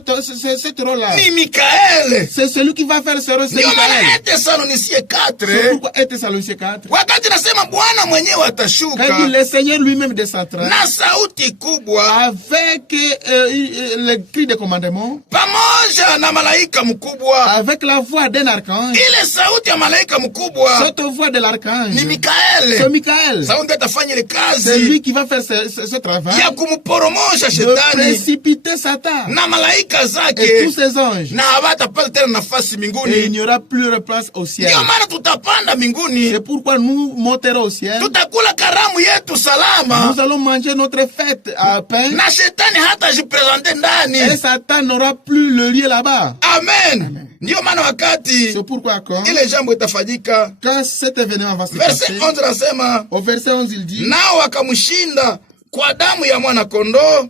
rôle-là. ni Mikaele. C'est celui qui va faire ce rôle, c'est Ndiyo maana Michael. Thessaloniciens C'est 4 pourquoi 1 Thessaloniciens 4, wakati nasema Bwana mwenyewe quand atashuka dit le Seigneur lui-même descendra na sauti kubwa avec le cri de commandement, pamoja na malaika mkubwa. avec la voix d'un archange, Ile sauti ya malaika mkubwa cette voix de l'archange, ni c'est Mikaele. Michael. Sauti atafanya ile C'est lui kazi qui va faire ce travail ya kumporomosha de shetani précipiter Satan na malaika et zake, tous ses anges. na hawatapata tena nafasi Et il mbinguni. n'y aura plus de place au ciel. Ndiyo maana tutapanda mbinguni, C'est pourquoi nous monterons au ciel. tutakula karamu yetu salama, Nous allons manger notre fête à pain. na shetani hata jipresente Et ndani. Satan n'aura plus le lieu là-bas. Amen. Ndiyo maana wakati C'est pourquoi quand ile jambo itafanyika, quand cet événement va se verse passer, 11 nasema, au verset 11, il dit, nao wakamshinda kwa damu ya mwana kondoo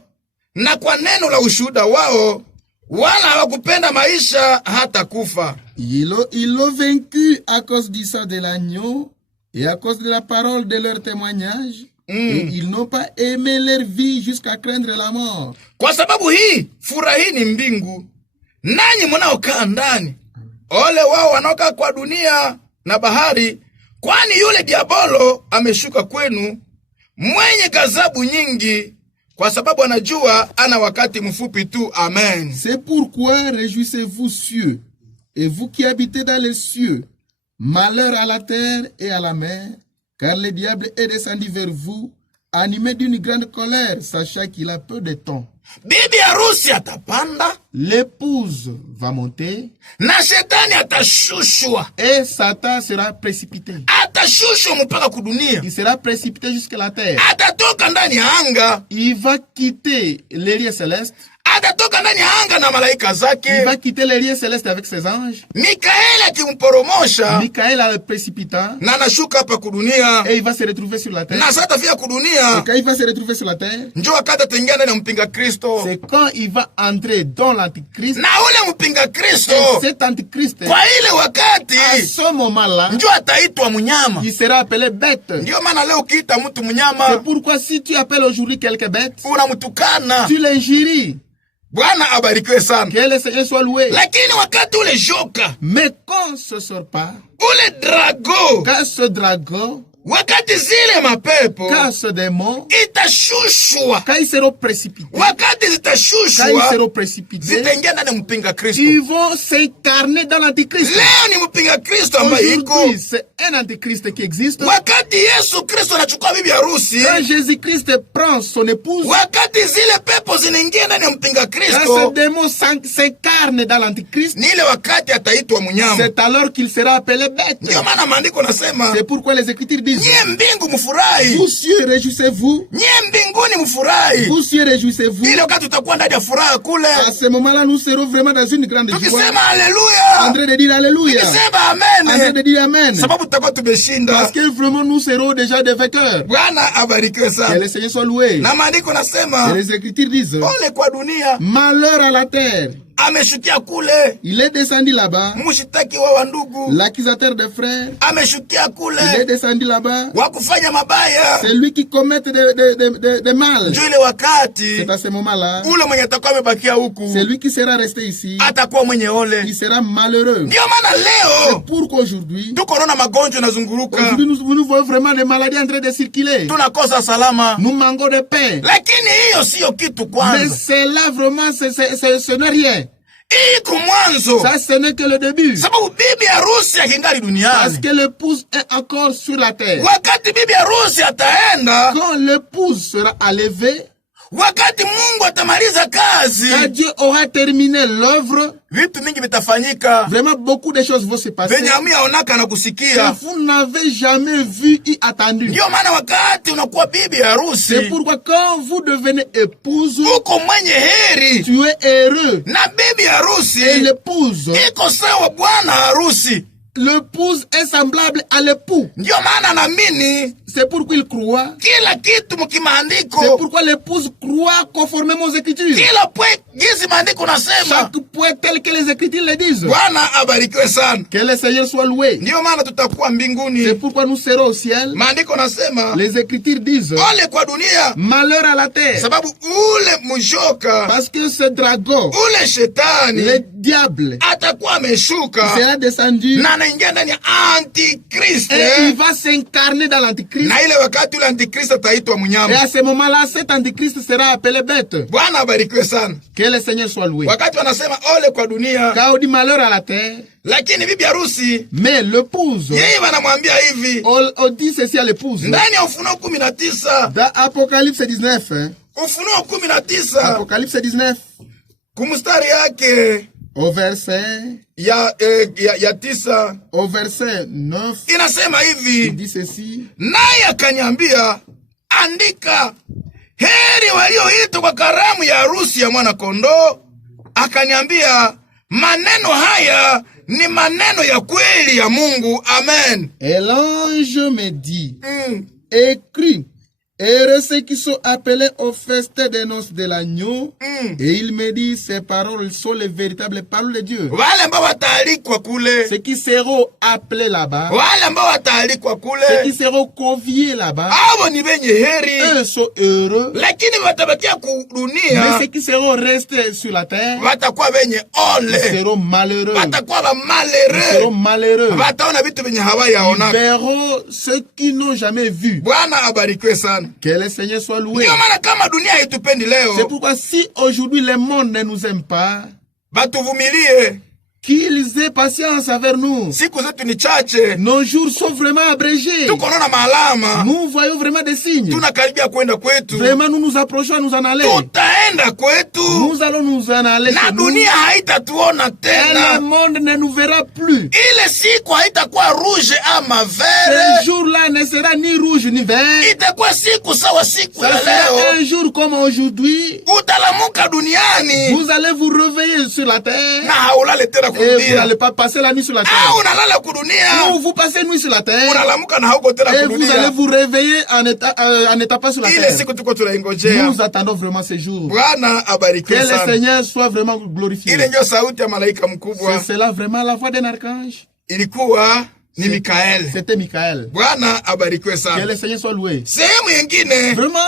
na kwa neno la ushuhuda wao, wala hawakupenda maisha hata kufa. ils l'ont vaincu à cause du sang de l'agneau et à cause de la parole de leur témoignage. Et ils n'ont pas aimé leur vie jusqu'à craindre la mort. Kwa sababu hii furahini mbingu, nanyi mnaokaa ndani. Ole wao wanaokaa kwa dunia na bahari, kwani yule diabolo ameshuka kwenu mwenye ghadhabu nyingi, kwa sababu anajua ana wakati mfupi tu. Amen. C'est pourquoi réjouissez-vous cieux, et vous qui habitez dans les cieux, malheur à la terre et à la mer, car le diable est descendu vers vous, animé d'une grande colère, sachant qu'il a peu de temps. Bibi harusi atapanda L'épouse va monter, na shetani atashushwa, et Satan sera précipité. atashushwa mpaka kudunia, Il sera précipité jusqu'à la terre. atatoka ndani ya anga, Il va quitter les lieux célestes. atatoka ndani ya anga na malaika Il va zake. quitter les lieux célestes avec ses anges. Mikaeli akimporomosha Michael a le précipitant, na anashuka hapa kudunia, et il va se retrouver sur la terre. na sasa atafika Et kudunia, quand il va se retrouver sur la terre, njo wakati ataingia ndani ya mpinga Kristo, c'est quand il va entrer dans l'antichrist. na ule mpinga Kristo Et cet antichrist, kwa ile à wakati ce moment-là, njo ataitwa mnyama. il sera appelé bête. Ndiyo maana leo ukiita mtu C'est mnyama pourquoi si tu appelles aujourd'hui quelqu'un bête, unamtukana. tu l'injuries. Bwana abarikiwe sana. Que le Seigneur soit loué. Lakini wakati ule joka, Mais quand ce sort pas, ule drago, quand ce dragon, wakati zile mapepo quand ce démon, itashushwa, quand ils seront précipités, wakati quand ils zitashushwa seront précipités, zitaingia ndani ya mpinga Kristo. ils vont s'incarner dans l'antichrist. Leo ni mpinga Kristo ambaye iko. Aujourd'hui, c'est un antichrist qui existe. Wakati Yesu Kristo anachukua bibi harusi, Quand Jésus-Christ prend son épouse, wakati zile pepo zinaingia ndani ya mpinga quand ce Kristo, démon s'incarne dans l'antichrist, ni ile wakati ataitwa mnyama. c'est alors qu'il sera appelé bête. Ndiyo maana maandiko nasema, C'est pourquoi les Écritures disent, nyie mbingu mfurahi, vous cieux réjouissez-vous, nyie mbinguni mfurahi. vous cieux réjouissez-vous. Ile wakati tutakuwa ndani ya furaha kule, À ce moment-là, nous serons vraiment dans une grande joie. tukisema En haleluya, train de dire Alléluia. tukisema En train de amen, dire Amen. sababu tutakuwa tumeshinda. Parce que vraiment nous serons déjà des vainqueurs. Bwana abarikiwe Que sana. le Seigneur soit loué. Na maandiko Et nasema, les Écritures disent, ole kwa dunia, malheur à la terre. ameshukia kule. Il est descendu là-bas. Mshitaki wa wandugu L'accusateur des frères, ameshukia il est kule, descendu là-bas. wa kufanya mabaya. C'est lui qui commet de mal. Njo ile wakati C'est à ce moment-là, ule mwenye atakuwa amebakia c'est huku lui qui sera resté ici. atakuwa mwenye ole. Il sera malheureux. Ndiyo maana leo Pourquoi aujourd'hui, tuko naona magonjwa yanazunguruka, aujourd'hui nous voyons vraiment des maladies en train de circuler. tunakosa salama, Nous manquons de paix. lakini hiyo siyo kitu Mais kwanza. c'est là vraiment, ce n'est rien. iko mwanzo. Ça, ce n'est que le début. Sababu bibi harusi akingali Parce duniani. que l'épouse est encore sur la terre. Wakati bibi harusi ataenda, Quand l'épouse sera enlevée, wakati Mungu atamaliza kazi, quand Dieu aura terminé l'œuvre, vitu mingi vitafanyika vraiment beaucoup de choses vont se passer venye hamuyaonaka na que kusikia. vous n'avez jamais vu et attendu. Ndio maana wakati unakuwa bibi C'est harusi, pourquoi quand vous devenez épouse, uko mwenye heri, tu es heureux. na bibi harusi Et l'épouse, iko sawa bwana harusi. l'épouse est semblable à l'époux. Ndio maana naamini C'est pourquoi il croit. kila kitu C'est mkimaandiko, pourquoi l'épouse croit conformément aux Écritures. kila pwe jinsi maandiko nasema. Chaque point tel que les Écritures le disent. Bwana abarikiwe sana. Que le Seigneur soit loué. Ndio maana tutakuwa C'est mbinguni. pourquoi nous serons au ciel. Maandiko nasema Les Écritures disent ole kwa dunia, malheur à la terre. sababu ule mjoka, Parce que ce dragon, ule shetani le diable, atakuwa ameshuka sera descendu na anaingia ndani ya Antikriste, et il va s'incarner dans l'Antichrist. na ile wakati ule Antikriste ataitwa Et mnyama. à ce moment-là, cet Antichrist sera appelé bête. Bwana abarikiwe sana. Que le Seigneur soit loué. Wakati wanasema ole kwa dunia, Car on dit malheur à la terre, lakini bibi harusi mais l'épouse, yeye wanamwambia hivi on dit ceci à l'épouse. ndani ya Ufunuo 19, Dans Apocalypse 19, hein, Ufunuo 19 Apocalypse 19, kumstari yake au verset, ya 9 au verset 9, inasema il hivi, dit ceci. naye akaniambia, andika, heri walioitwa kwa karamu ya harusi ya mwana kondoo. Akaniambia, maneno haya ni maneno ya kweli ya Mungu. Amen. Et l'ange me dit, écris, heureux ceux qui sont appelés au festin des noces de l'agneau. Et il me dit, ces paroles sont les véritables paroles de Dieu. Wale ambao wataalikwa kule, Ceux qui seront appelés là-bas, wale ambao wataalikwa ceux qui kule, seront conviés là-bas, abo ni benye heri, eux sont heureux. lakini watabakia Mais kudunia, ceux qui seront restés sur la terre watakuwa benye ole, seront malheureux. watakuwa ba Ils seront malheureux, malheureux. wataona vitu benye Ils hawayaona. verront ceux qui n'ont jamais vu. Bwana abarikiwe sana. Que le Seigneur soit loué. Ndio maana kama dunia haitupendi C'est leo, pourquoi si aujourd'hui le monde ne nous aime pas, batuvumilie, qu'ils aient patience avec nous. siku zetu ni chache, Nos jours sont vraiment abrégés. tuko naona maalama, Nous voyons vraiment des signes. tunakaribia kwenda kwetu, Vraiment, nous nous approchons à nous en aller. tutaenda kwetu Nous allons nous en aller na chez nous. dunia haitatuona Et le tena. monde ne nous verra plus. Ile siku haitakuwa rouge ama Ce vere, jour-là ne sera ni rouge ni vert. itakuwa siku sawa siku Ça ya sera leo. un jour comme aujourd'hui. Utalamuka duniani Vous allez vous réveiller sur la terre. na haulale tena Et vous kurudia, n'allez pas passer la nuit sur la au terre. unalala kudunia, Ou vous passez nuit sur la terre. unalamuka na hauko tena Et vous allez kurudia. vous réveiller en n'étant pas sur la Ile terre. siku tuko tunaingojea. Nous attendons vraiment ce jour. Bwana Que abarikiwe le sana. Seigneur soit vraiment glorifié. Ile ndio sauti ya malaika C'est mkubwa, cela vraiment la voix d'un archange. ilikuwa ni Mikaeli. C'était Michael. Bwana abarikiwe Que sana. le Seigneur soit loué. Sehemu yengine, Vraiment,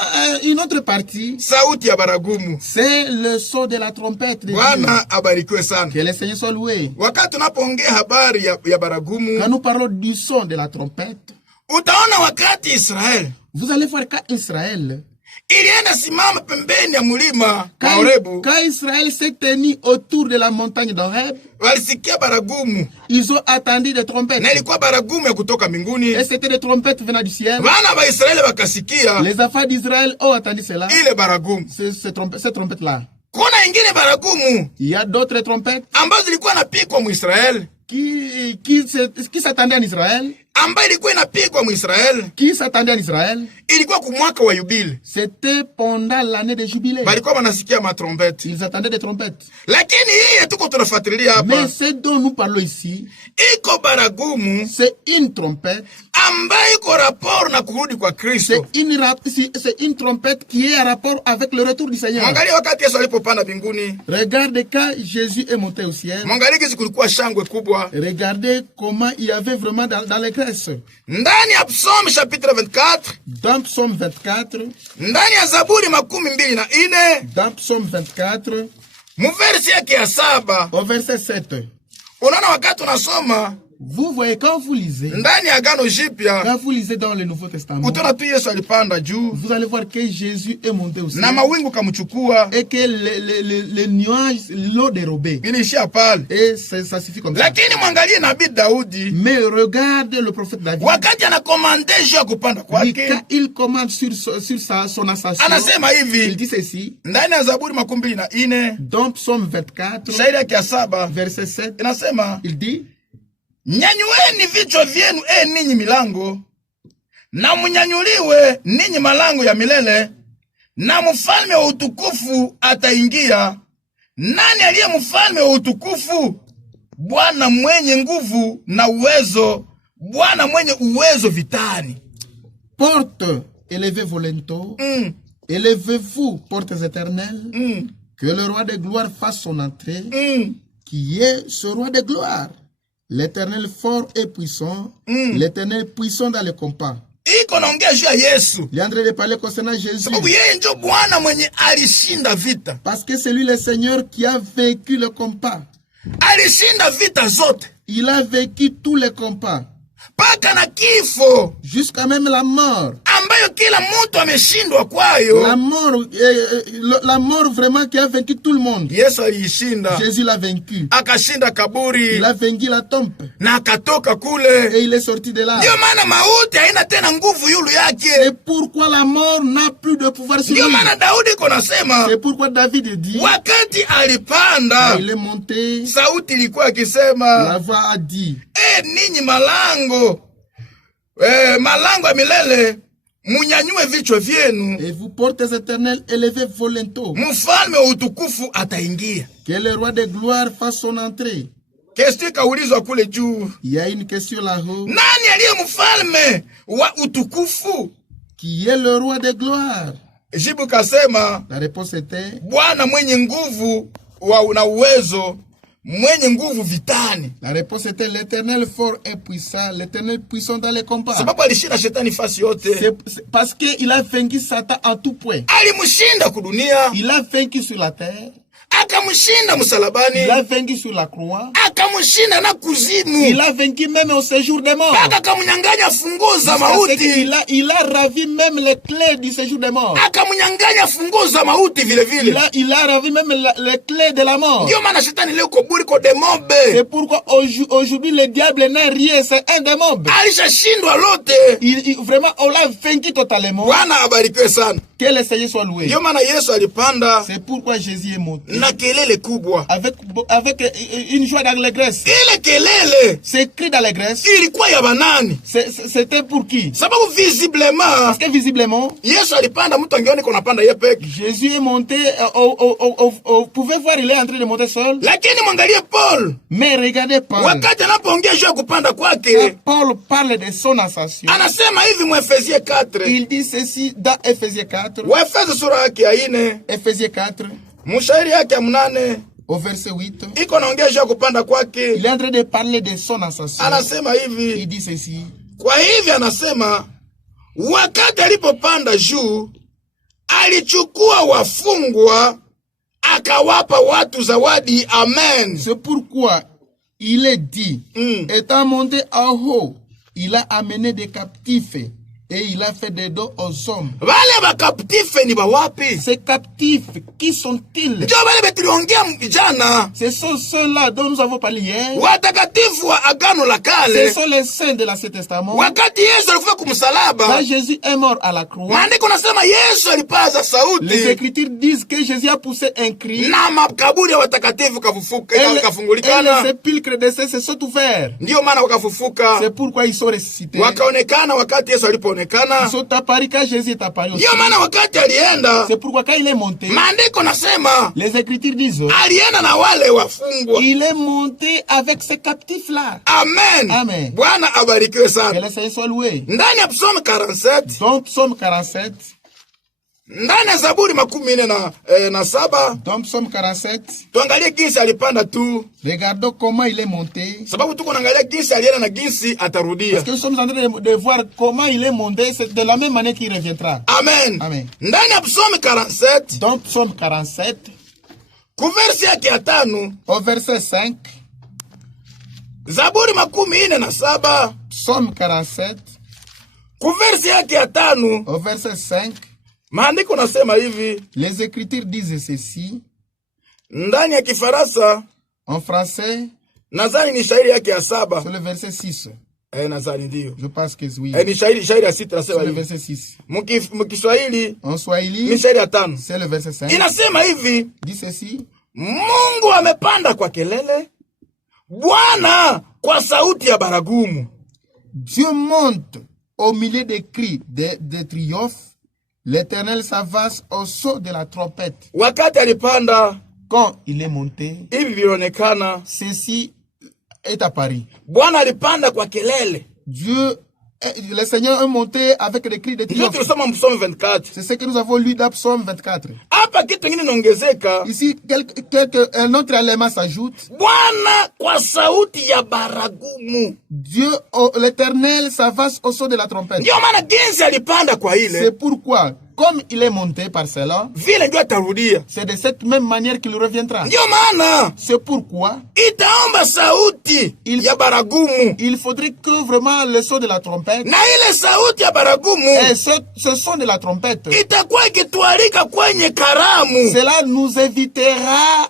une autre partie, sauti ya baragumu. c'est le son de la trompette de Dieu. Bwana abarikiwe sana. Que le Seigneur soit loué. Wakati tunapoongea habari ya baragumu, Quand nous parlons du son de la trompette, utaona wakati Israeli vous allez voir qu'Israël, ilienda simama pembeni ya mulima wa Horebu, quand Israël s'est tenu autour de la montagne d'Horeb, walisikia baragumu, ils ont attendu des trompettes. na ilikuwa baragumu ya kutoka mbinguni. Et c'était des trompettes venant du ciel. Wana wa Israeli wakasikia Les enfants d'Israël ont attendu cela. ile baragumu. Ces trompettes-là. Kuna ingine baragumu Il y a d'autres trompettes ambazo zilikuwa napikwa muisraeli, qui s'attendaient en Israël, ambayo ilikuwa inapigwa muisraeli, qui s'attendaient en Israël. ilikuwa kumwaka wa yubile, C'était pendant l'année de jubilé. balikuwa wanasikia matrompeti. Ils attendaient des trompettes. Lakini hii tuko tunafuatilia hapa, Mais ce dont nous parlons ici, iko baragumu c'est une trompette. ambayo iko rapport na kurudi kwa Kristo. C'est une trompette qui est en rapport avec le retour du Seigneur. Mwangalie wakati Yesu alipopanda mbinguni, Regardez quand Jésus est monté au ciel. mwangalie kisi kulikuwa shangwe kubwa. Regardez comment il y avait vraiment dans les graisses. Ndani ya Psalm chapitre 24, Dans Psaume 24, ndani ya Zaburi 24, dans Psaume 24, muversi yake ya 7, au verset 7, unaona wakati unasoma, Vous voyez, quand vous lisez dans le Nouveau Testament, vous allez voir que Jésus est monté au ciel et que les nuages l'ont dérobé. Et ça suffit comme ça. Mais regarde le prophète David. Quand il commande sur son ascension, il dit ceci. Dans Psaume 24, verset 7, il dit: Nyanyueni vichwa vyenu ninyi milango, na munyanyuliwe ninyi malango ya milele, na mfalme wa utukufu ataingia. Nani aliye mfalme wa utukufu? Bwana mwenye nguvu na uwezo, Bwana mwenye uwezo vitani. Porte, élevez-vous lento, élevez-vous, portes éternelles, que le roi de gloire fasse son entrée, qui est ce roi de gloire. L'Éternel fort et puissant, l'Éternel puissant dans le combat. Il est en train de parler concernant Jésus. Parce que c'est lui le Seigneur qui a vécu le combat. Il a vécu tous les combats. Jusqu'à même la mort. La mort vraiment qui a vaincu tout le monde. Jésus l'a vaincu. Il a vaincu la tombe. Et il est sorti de là. C'est pourquoi la mort n'a plus de pouvoir sur lui. C'est pourquoi David dit, il est monté, la voix a dit, malango milele, munyanyue vichwa vyenu. Et vous portes éternels, élevez vos linteaux. Mfalme wa utukufu ataingia. Que le roi de gloire fasse son entrée. Question kaulizwa kule juu. Il y a une question là-haut. Nani aliye mfalme wa utukufu? Qui est le roi de gloire? Jibu kasema, la réponse était, Bwana mwenye nguvu na uwezo, mwenye nguvu vitani. La réponse était l'Éternel fort et puissant, l'Éternel puissant dans les combats. Sababu alishinda shetani fasi yote. C'est parce que il a vaincu Satan en tout point. Alimushinda kudunia. Il a vaincu sur la terre. Akamushinda msalabani. Il a vaincu sur la croix. Akamushinda na kuzimu. Il a vaincu même au séjour des morts. Akamunyanganya funguo za mauti. Il a ravi même les clés du séjour des morts. Akamunyanganya funguo za mauti vile vile. Il a ravi même les clés de la mort. Ndio maana shetani leo koburi ko demobe. C'est pourquoi aujourd'hui le diable n'est rien, c'est un démon. Alishashindwa lote. Vraiment on l'a vaincu totalement. Bwana abarikiwe sana. Que le Seigneur soit loué. Ndio maana Yesu alipanda. C'est pourquoi Jésus est monté. Na kelele kubwa. Avec une joie d'allégresse. Ile kelele. C'est cri d'allégresse. Ilikuwa ya banani? C'était pour qui? Sababu visiblement. Parce que visiblement. Yesu alipanda, mtu angeoni kona panda yeye peke. Jésus est monté, vous pouvez voir il est en train de monter seul. Lakini mwangalie Paul. Mais regardez Paul. Wakati anapoongea juu ya kupanda kwake. Paul parle de son ascension. Anasema hivi mu Efesie 4. Il dit ceci dans Ephésiens 4. Efesie sura yake ya 4. Ephésiens 4. Mshairi yake ya 8. Au verset 8. Iko naongea juu ya kupanda kwake. Il est en train de parler de son ascension. Anasema hivi. Il dit ceci. Kwa hivi anasema wakati alipopanda juu alichukua wafungwa akawapa watu zawadi. Amen. C'est pourquoi il est dit, étant monté en haut, il a amené des captifs et il a fait des dons aux hommes. Wale ba captifs ni ba wapi? Ces captifs, qui sont-ils? Ndio wale betuliongea jana. Ce sont ceux-là dont nous avons parlé hier. Watakatifu wa agano la kale. Ce sont les saints de l'Ancien Testament. Wakati Yesu alikufa kumsalaba. Quand Jésus est mort à la croix. Maandiko nasema Yesu alipaza sauti. Les Écritures disent que Jésus a poussé un cri. Na makaburi ya watakatifu kafungulikana. Et les sépulcres de ceux se sont ouverts. Ndio maana wakafufuka. C'est pourquoi ils sont ressuscités. Wakaonekana wakati Yesu alipoonekana. Ils sont apparus quand Jésus est apparu aussi. Ndio maana wakati alienda. C'est pourquoi quand il est monté. Maandiko nasema. Les Écritures disent. Alienda na wale wafungwa. Il est monté avec ces captifs là. Amen. Amen. Bwana abarikiwe sana. Que le Seigneur soit loué. Ndani ya Psalm 47. Donc Psalm 47. Ndani ya Zaburi 47. Donc Psalm 47. Tuangalie jinsi alipanda tu. Regardons comment il est monté. Sababu tuko naangalia jinsi alienda na jinsi atarudia. Parce que nous sommes en train de voir comment il est monté, c'est de la même manière qu'il reviendra. Amen. Amen. Ndani ya Psalm 47. Donc Psalm 47. Ku verse yake ya 5. Au verset 5. Zaburi 47 Psaume 47 kuversi yake ya 5 au verset 5, maandiko nasema hivi les Écritures disent ceci. ndani ya Kifaransa. En français, Nadhani ni shairi yake ya 7. sur le verset 6. Nadhani ndio. Je pense que oui. Ni shairi ya 6 nasema Sur le hivi. verset 6. Mkiswahili En ni Swahili, shairi ya 5. c'est le verset 5. Inasema hivi, Dit ceci. Mungu amepanda kwa kelele, Bwana kwa sauti ya baragumu. Dieu monte au milieu des cris de triomphe. L'Éternel s'avance au son de la trompette. Wakati alipanda, Quand il est monté, hivi vilionekana, ceci est apparu. Bwana alipanda kwa kelele. Dieu, le Seigneur est monté avec des cris de Ndio triomphe. tulisoma Psalm 24. C'est ce que nous avons lu dans Psaume 24. Hapa kitu kingine naongezeka, Ici, un autre élément s'ajoute. Bwana kwa sauti ya baragumu. Dieu, l'Éternel, s'avance au son de la trompette. Ndio maana jinsi alipanda kwa C'est ile, pourquoi, comme il est monté par cela, vile ndio atarudia. c'est de cette même manière qu'il reviendra. Ndio maana C'est pourquoi itaomba sauti ya baragumu, il faudrait que vraiment le son de la trompette, na ile sauti ya baragumu et ce son de la trompette, itakuwa ikitualika kwenye karamu. cela nous invitera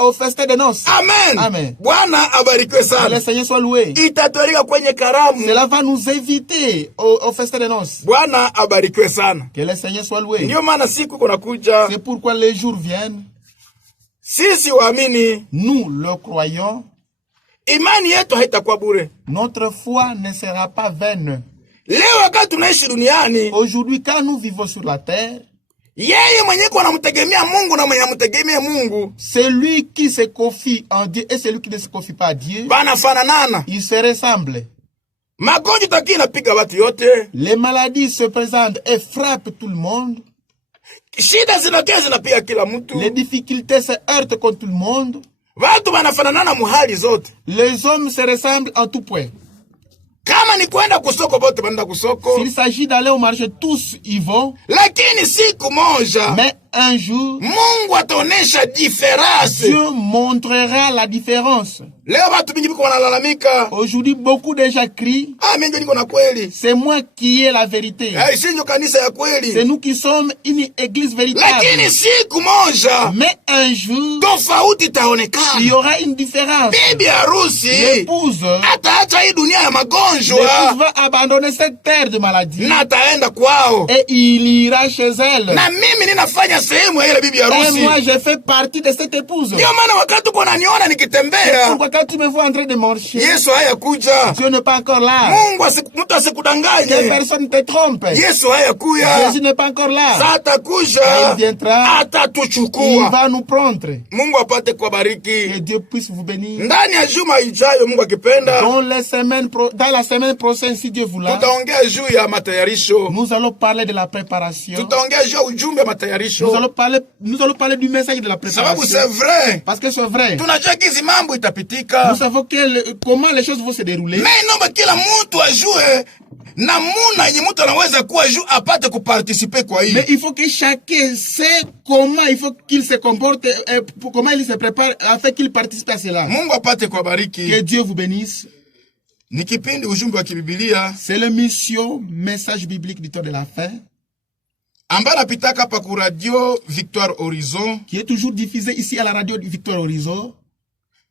au festin de noces. Amen. Amen. Bwana abarikiwe Que le sana. Seigneur soit loué. Itatualika kwenye karamu. Cela va nous inviter au festin de noces. Bwana abarikiwe sana. Que le Seigneur soit loué. Ndio maana siku kunakuja, C'est pourquoi les jours viennent. sisi waamini, Nous le croyons. imani yetu haitakuwa bure. Notre foi ne sera pas vaine. Leo wakati tunaishi duniani, Aujourd'hui, quand nous vivons sur la terre, yeye mwenyewe anamtegemea Mungu na mwenye amtegemea Mungu celui qui se confie en Dieu et celui qui ne se confie pas à Dieu, banafananana. ils se ressemblent. Magonjwa taki inapiga watu yote, Les maladies se présentent et frappent tout le monde. shida zinatokea zinapiga kila mtu. Les difficultés se heurtent contre tout le monde. Watu banafananana muhali zote. Les hommes se ressemblent en tout point. Kama ni kwenda kusoko, bote banaenda kusoko, S'il s'agit d'aller au marché, tous y vont. lakini siku moja Mais un jour, Mungu ataonesha diferansi. Dieu montrera la différence. Leo watu mingi biko wanalalamika, Aujourd'hui, beaucoup de gens crient, mimi ndio niko na kweli, c'est moi qui ai la vérité. si ndio kanisa ya C'est kweli. nous qui sommes une église véritable. Lakini siku moja Mais un jour, tofauti il y itaonekana. aura une différence. Bibi harusi L'épouse ataacha hii dunia ya magonjwa va abandonner cette terre de maladie na ataenda kwao, et il ira chez elle. na mimi ninafanya sehemu ya ile bibi Et harusi. moi, je fais partie de cette épouse. Ndio maana wakati uko unaniona nikitembea, Pourquoi quand tu me vois en train de marcher, Yesu hayakuja. Dieu n'est pas encore là. Mtu asikudanganye. Que personne ne te trompe. Yesu hayakuya. Jésus n'est pas encore là. Sa atakuja, Quand il viendra, il atatuchukua. va nous prendre. Mungu apate kubariki. Que Dieu puisse vous bénir. Ndani ya juma ijayo, Mungu akipenda, Dans la semaine prochaine, si Dieu voulait, tutaongea juu ya matayarisho. nous allons parler de la préparation. Tutaongea juu ya ujumbe wa matayarisho. Nous allons parler du message de la Sababu préparation. c'est vrai. Parce que c'est vrai. Tunajua kizi mambo itapitika. Nous savons comment les choses vont se dérouler. Mais naomba kila mtu ajue namuna yenye mtu anaweza kuwa juu apate kuparticiper kwa hii. Mais il faut que chacun sait comment il faut qu'il se comporte, comment il se prépare afin qu'il participe à cela. Mungu apate kubariki. Que Dieu vous bénisse. Ni kipindi ujumbe wa kibibilia C'est l'émission Message biblique du temps de la fin ambayo napitaka hapa ku radio Victoire Horizon qui est toujours diffusée ici à la radio Victoire Horizon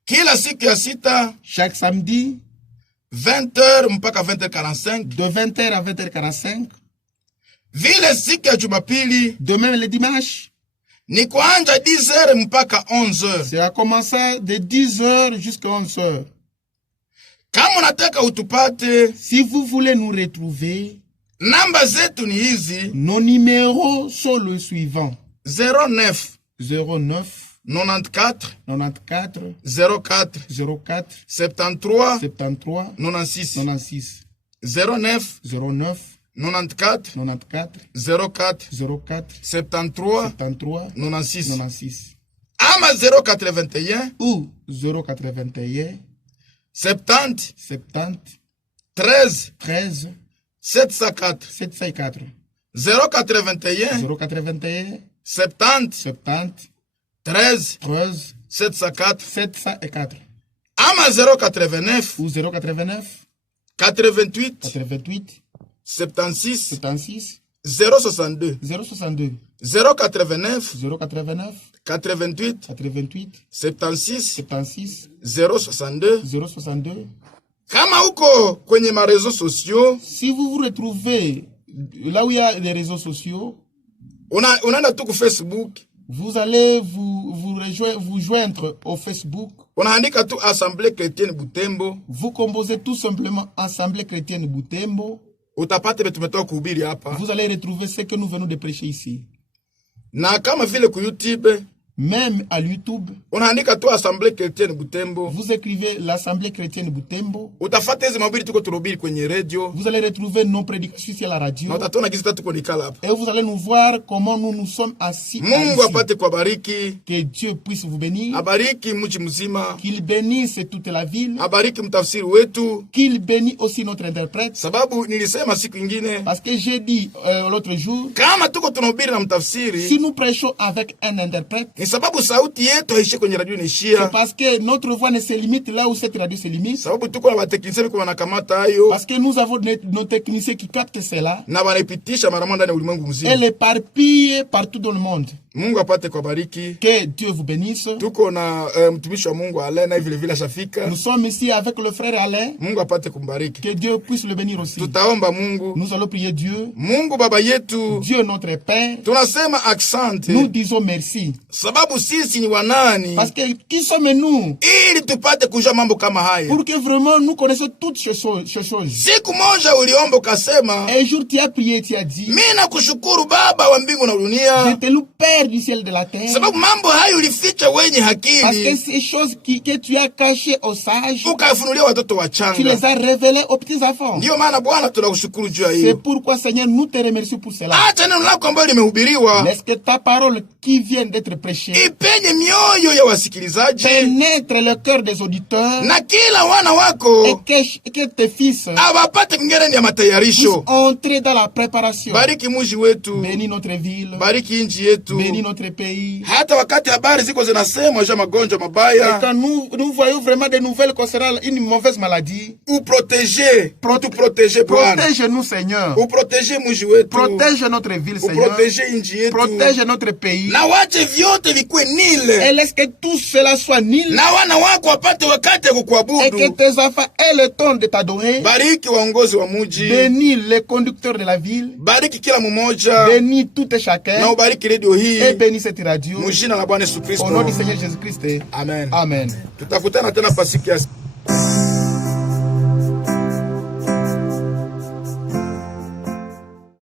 kila siku ya sita chaque samedi 20h mpaka 20h45, de 20h à 20h45. vile siku ya Jumapili Demain le dimanche, ni kuanja 10h mpaka 11h. c'est à commencer de 10h jusqu'à 11h. Kama unataka utupate, Si vous voulez nous retrouver, namba zetu ni hizi: nos numéros sont le suivant: 09 09 94 94 04 04 73 73 96 96 09 09 94 94 04 04 73 73 96 96 ama 081 ou 081 70 70 13 13 704 704 081 081 70 70 13 13 704 704. ama Kama 089 ou 089 88 88 76 76 062 062 089 089 88 88 76 76 062. 062. Kama uko kwenye ma réseaux sociaux, si vous vous retrouvez là où il y a les réseaux sociaux, unaenda tu ku Facebook, vous allez vous joindre au Facebook. Unaandika tu Assemblée Chrétienne Butembo. Vous composez tout simplement Assemblée Chrétienne Butembo. Utapata betu tumetoka kuhubiri hapa. Vous allez retrouver ce que nous venons de prêcher ici. Na kama vile ku YouTube, même à YouTube, unaandika tu Assemblée Chrétienne Butembo. Vous écrivez l'Assemblée Chrétienne Butembo. Utafata hizo mahubiri tuko turubiri kwenye radio. Vous allez retrouver nos prédications sur la radio. Na utatona kisa tuko nikala hapa. Et vous allez nous voir comment nous sommes assis. Mungu apate kubariki. Que Dieu puisse vous bénir. Abariki mji mzima. Qu'il bénisse toute la ville. Abariki mtafsiri wetu. Qu'il bénisse aussi notre interprète. Sababu nilisema siku nyingine. Parce que j'ai dit l'autre jour. Kama tuko tunahubiri na mtafsiri. Si nous prêchons avec un interprète. Sababu sauti yetu haishie kwenye radio inaishia. C'est parce que notre voix ne se limite là où cette radio se limite. Sababu tuko na wateknisia biko wanakamata hayo. Parce que nous avons nos techniciens qui captent cela. Na wanaipitisha mara moja ndani ya ulimwengu mzima. Et l'éparpillent partout dans le monde. Mungu apate kubariki. Que Dieu vous bénisse. Tuko na mtumishi wa Mungu Alain na vile vile ashafika. Nous sommes ici avec le frère Alain. Mungu apate kumbariki. Que Dieu puisse le bénir aussi. Tutaomba Mungu. Nous allons prier Dieu. Mungu baba yetu. Dieu notre Père. Tunasema asante. Nous disons merci. Sababu sisi ni wanani? Parce que qui sommes-nous? Ili tupate kujua mambo kama haya. Pour que vraiment nous connaissions toutes ces choses. Siku moja uliomba ukasema. Un jour tu as prié, tu as dit. Mimi nakushukuru Baba wa mbingu na dunia. Je te loue Père du ciel de la terre. Sababu mambo hayo ulificha wenye hakili. Parce que ces choses que tu as cachées aux sages. Ukafunulia watoto wachanga. Tu les as révélées aux petits enfants. Ndio maana Bwana tunakushukuru juu ya hiyo. C'est pourquoi Seigneur nous te remercions pour cela. Acha neno lako ambalo limehubiriwa. Laisse que ta parole qui vient d'être prêchée. Ipenye mioyo ya wasikilizaji. Pénètre le cœur des auditeurs. Na kila wana wako. Et que tes fils. Awapate kuingia ya matayarisho. Entrer dans la préparation. Bariki mji wetu. Bénis notre ville. Bariki nchi yetu. Bénis notre pays. Hata wakati habari ziko zinasemwa za magonjwa mabaya. Et quand nous voyons vraiment des nouvelles concernant une mauvaise maladie. Ou protéger. Protège-nous Seigneur. Ou protéger mji wetu. Protège notre ville Seigneur. Protège nchi yetu. Protège notre pays. Na wache vyote vikue nile. Et laisse que tout cela soit nil. Na wana wako wapate wakati wa kuabudu. Et que tes enfants aient le temps de t'adorer. Bariki waongozi wa mji. Bénis les conducteurs de la ville. Bariki kila mmoja. Bénis tout et chacun. Na ubariki radio hii. Et bénis cette radio. Mujina la Bwana Yesu Kristo. Au nom du Seigneur Jésus-Christ. Amen. Amen. Tutakutana tena pasiki ya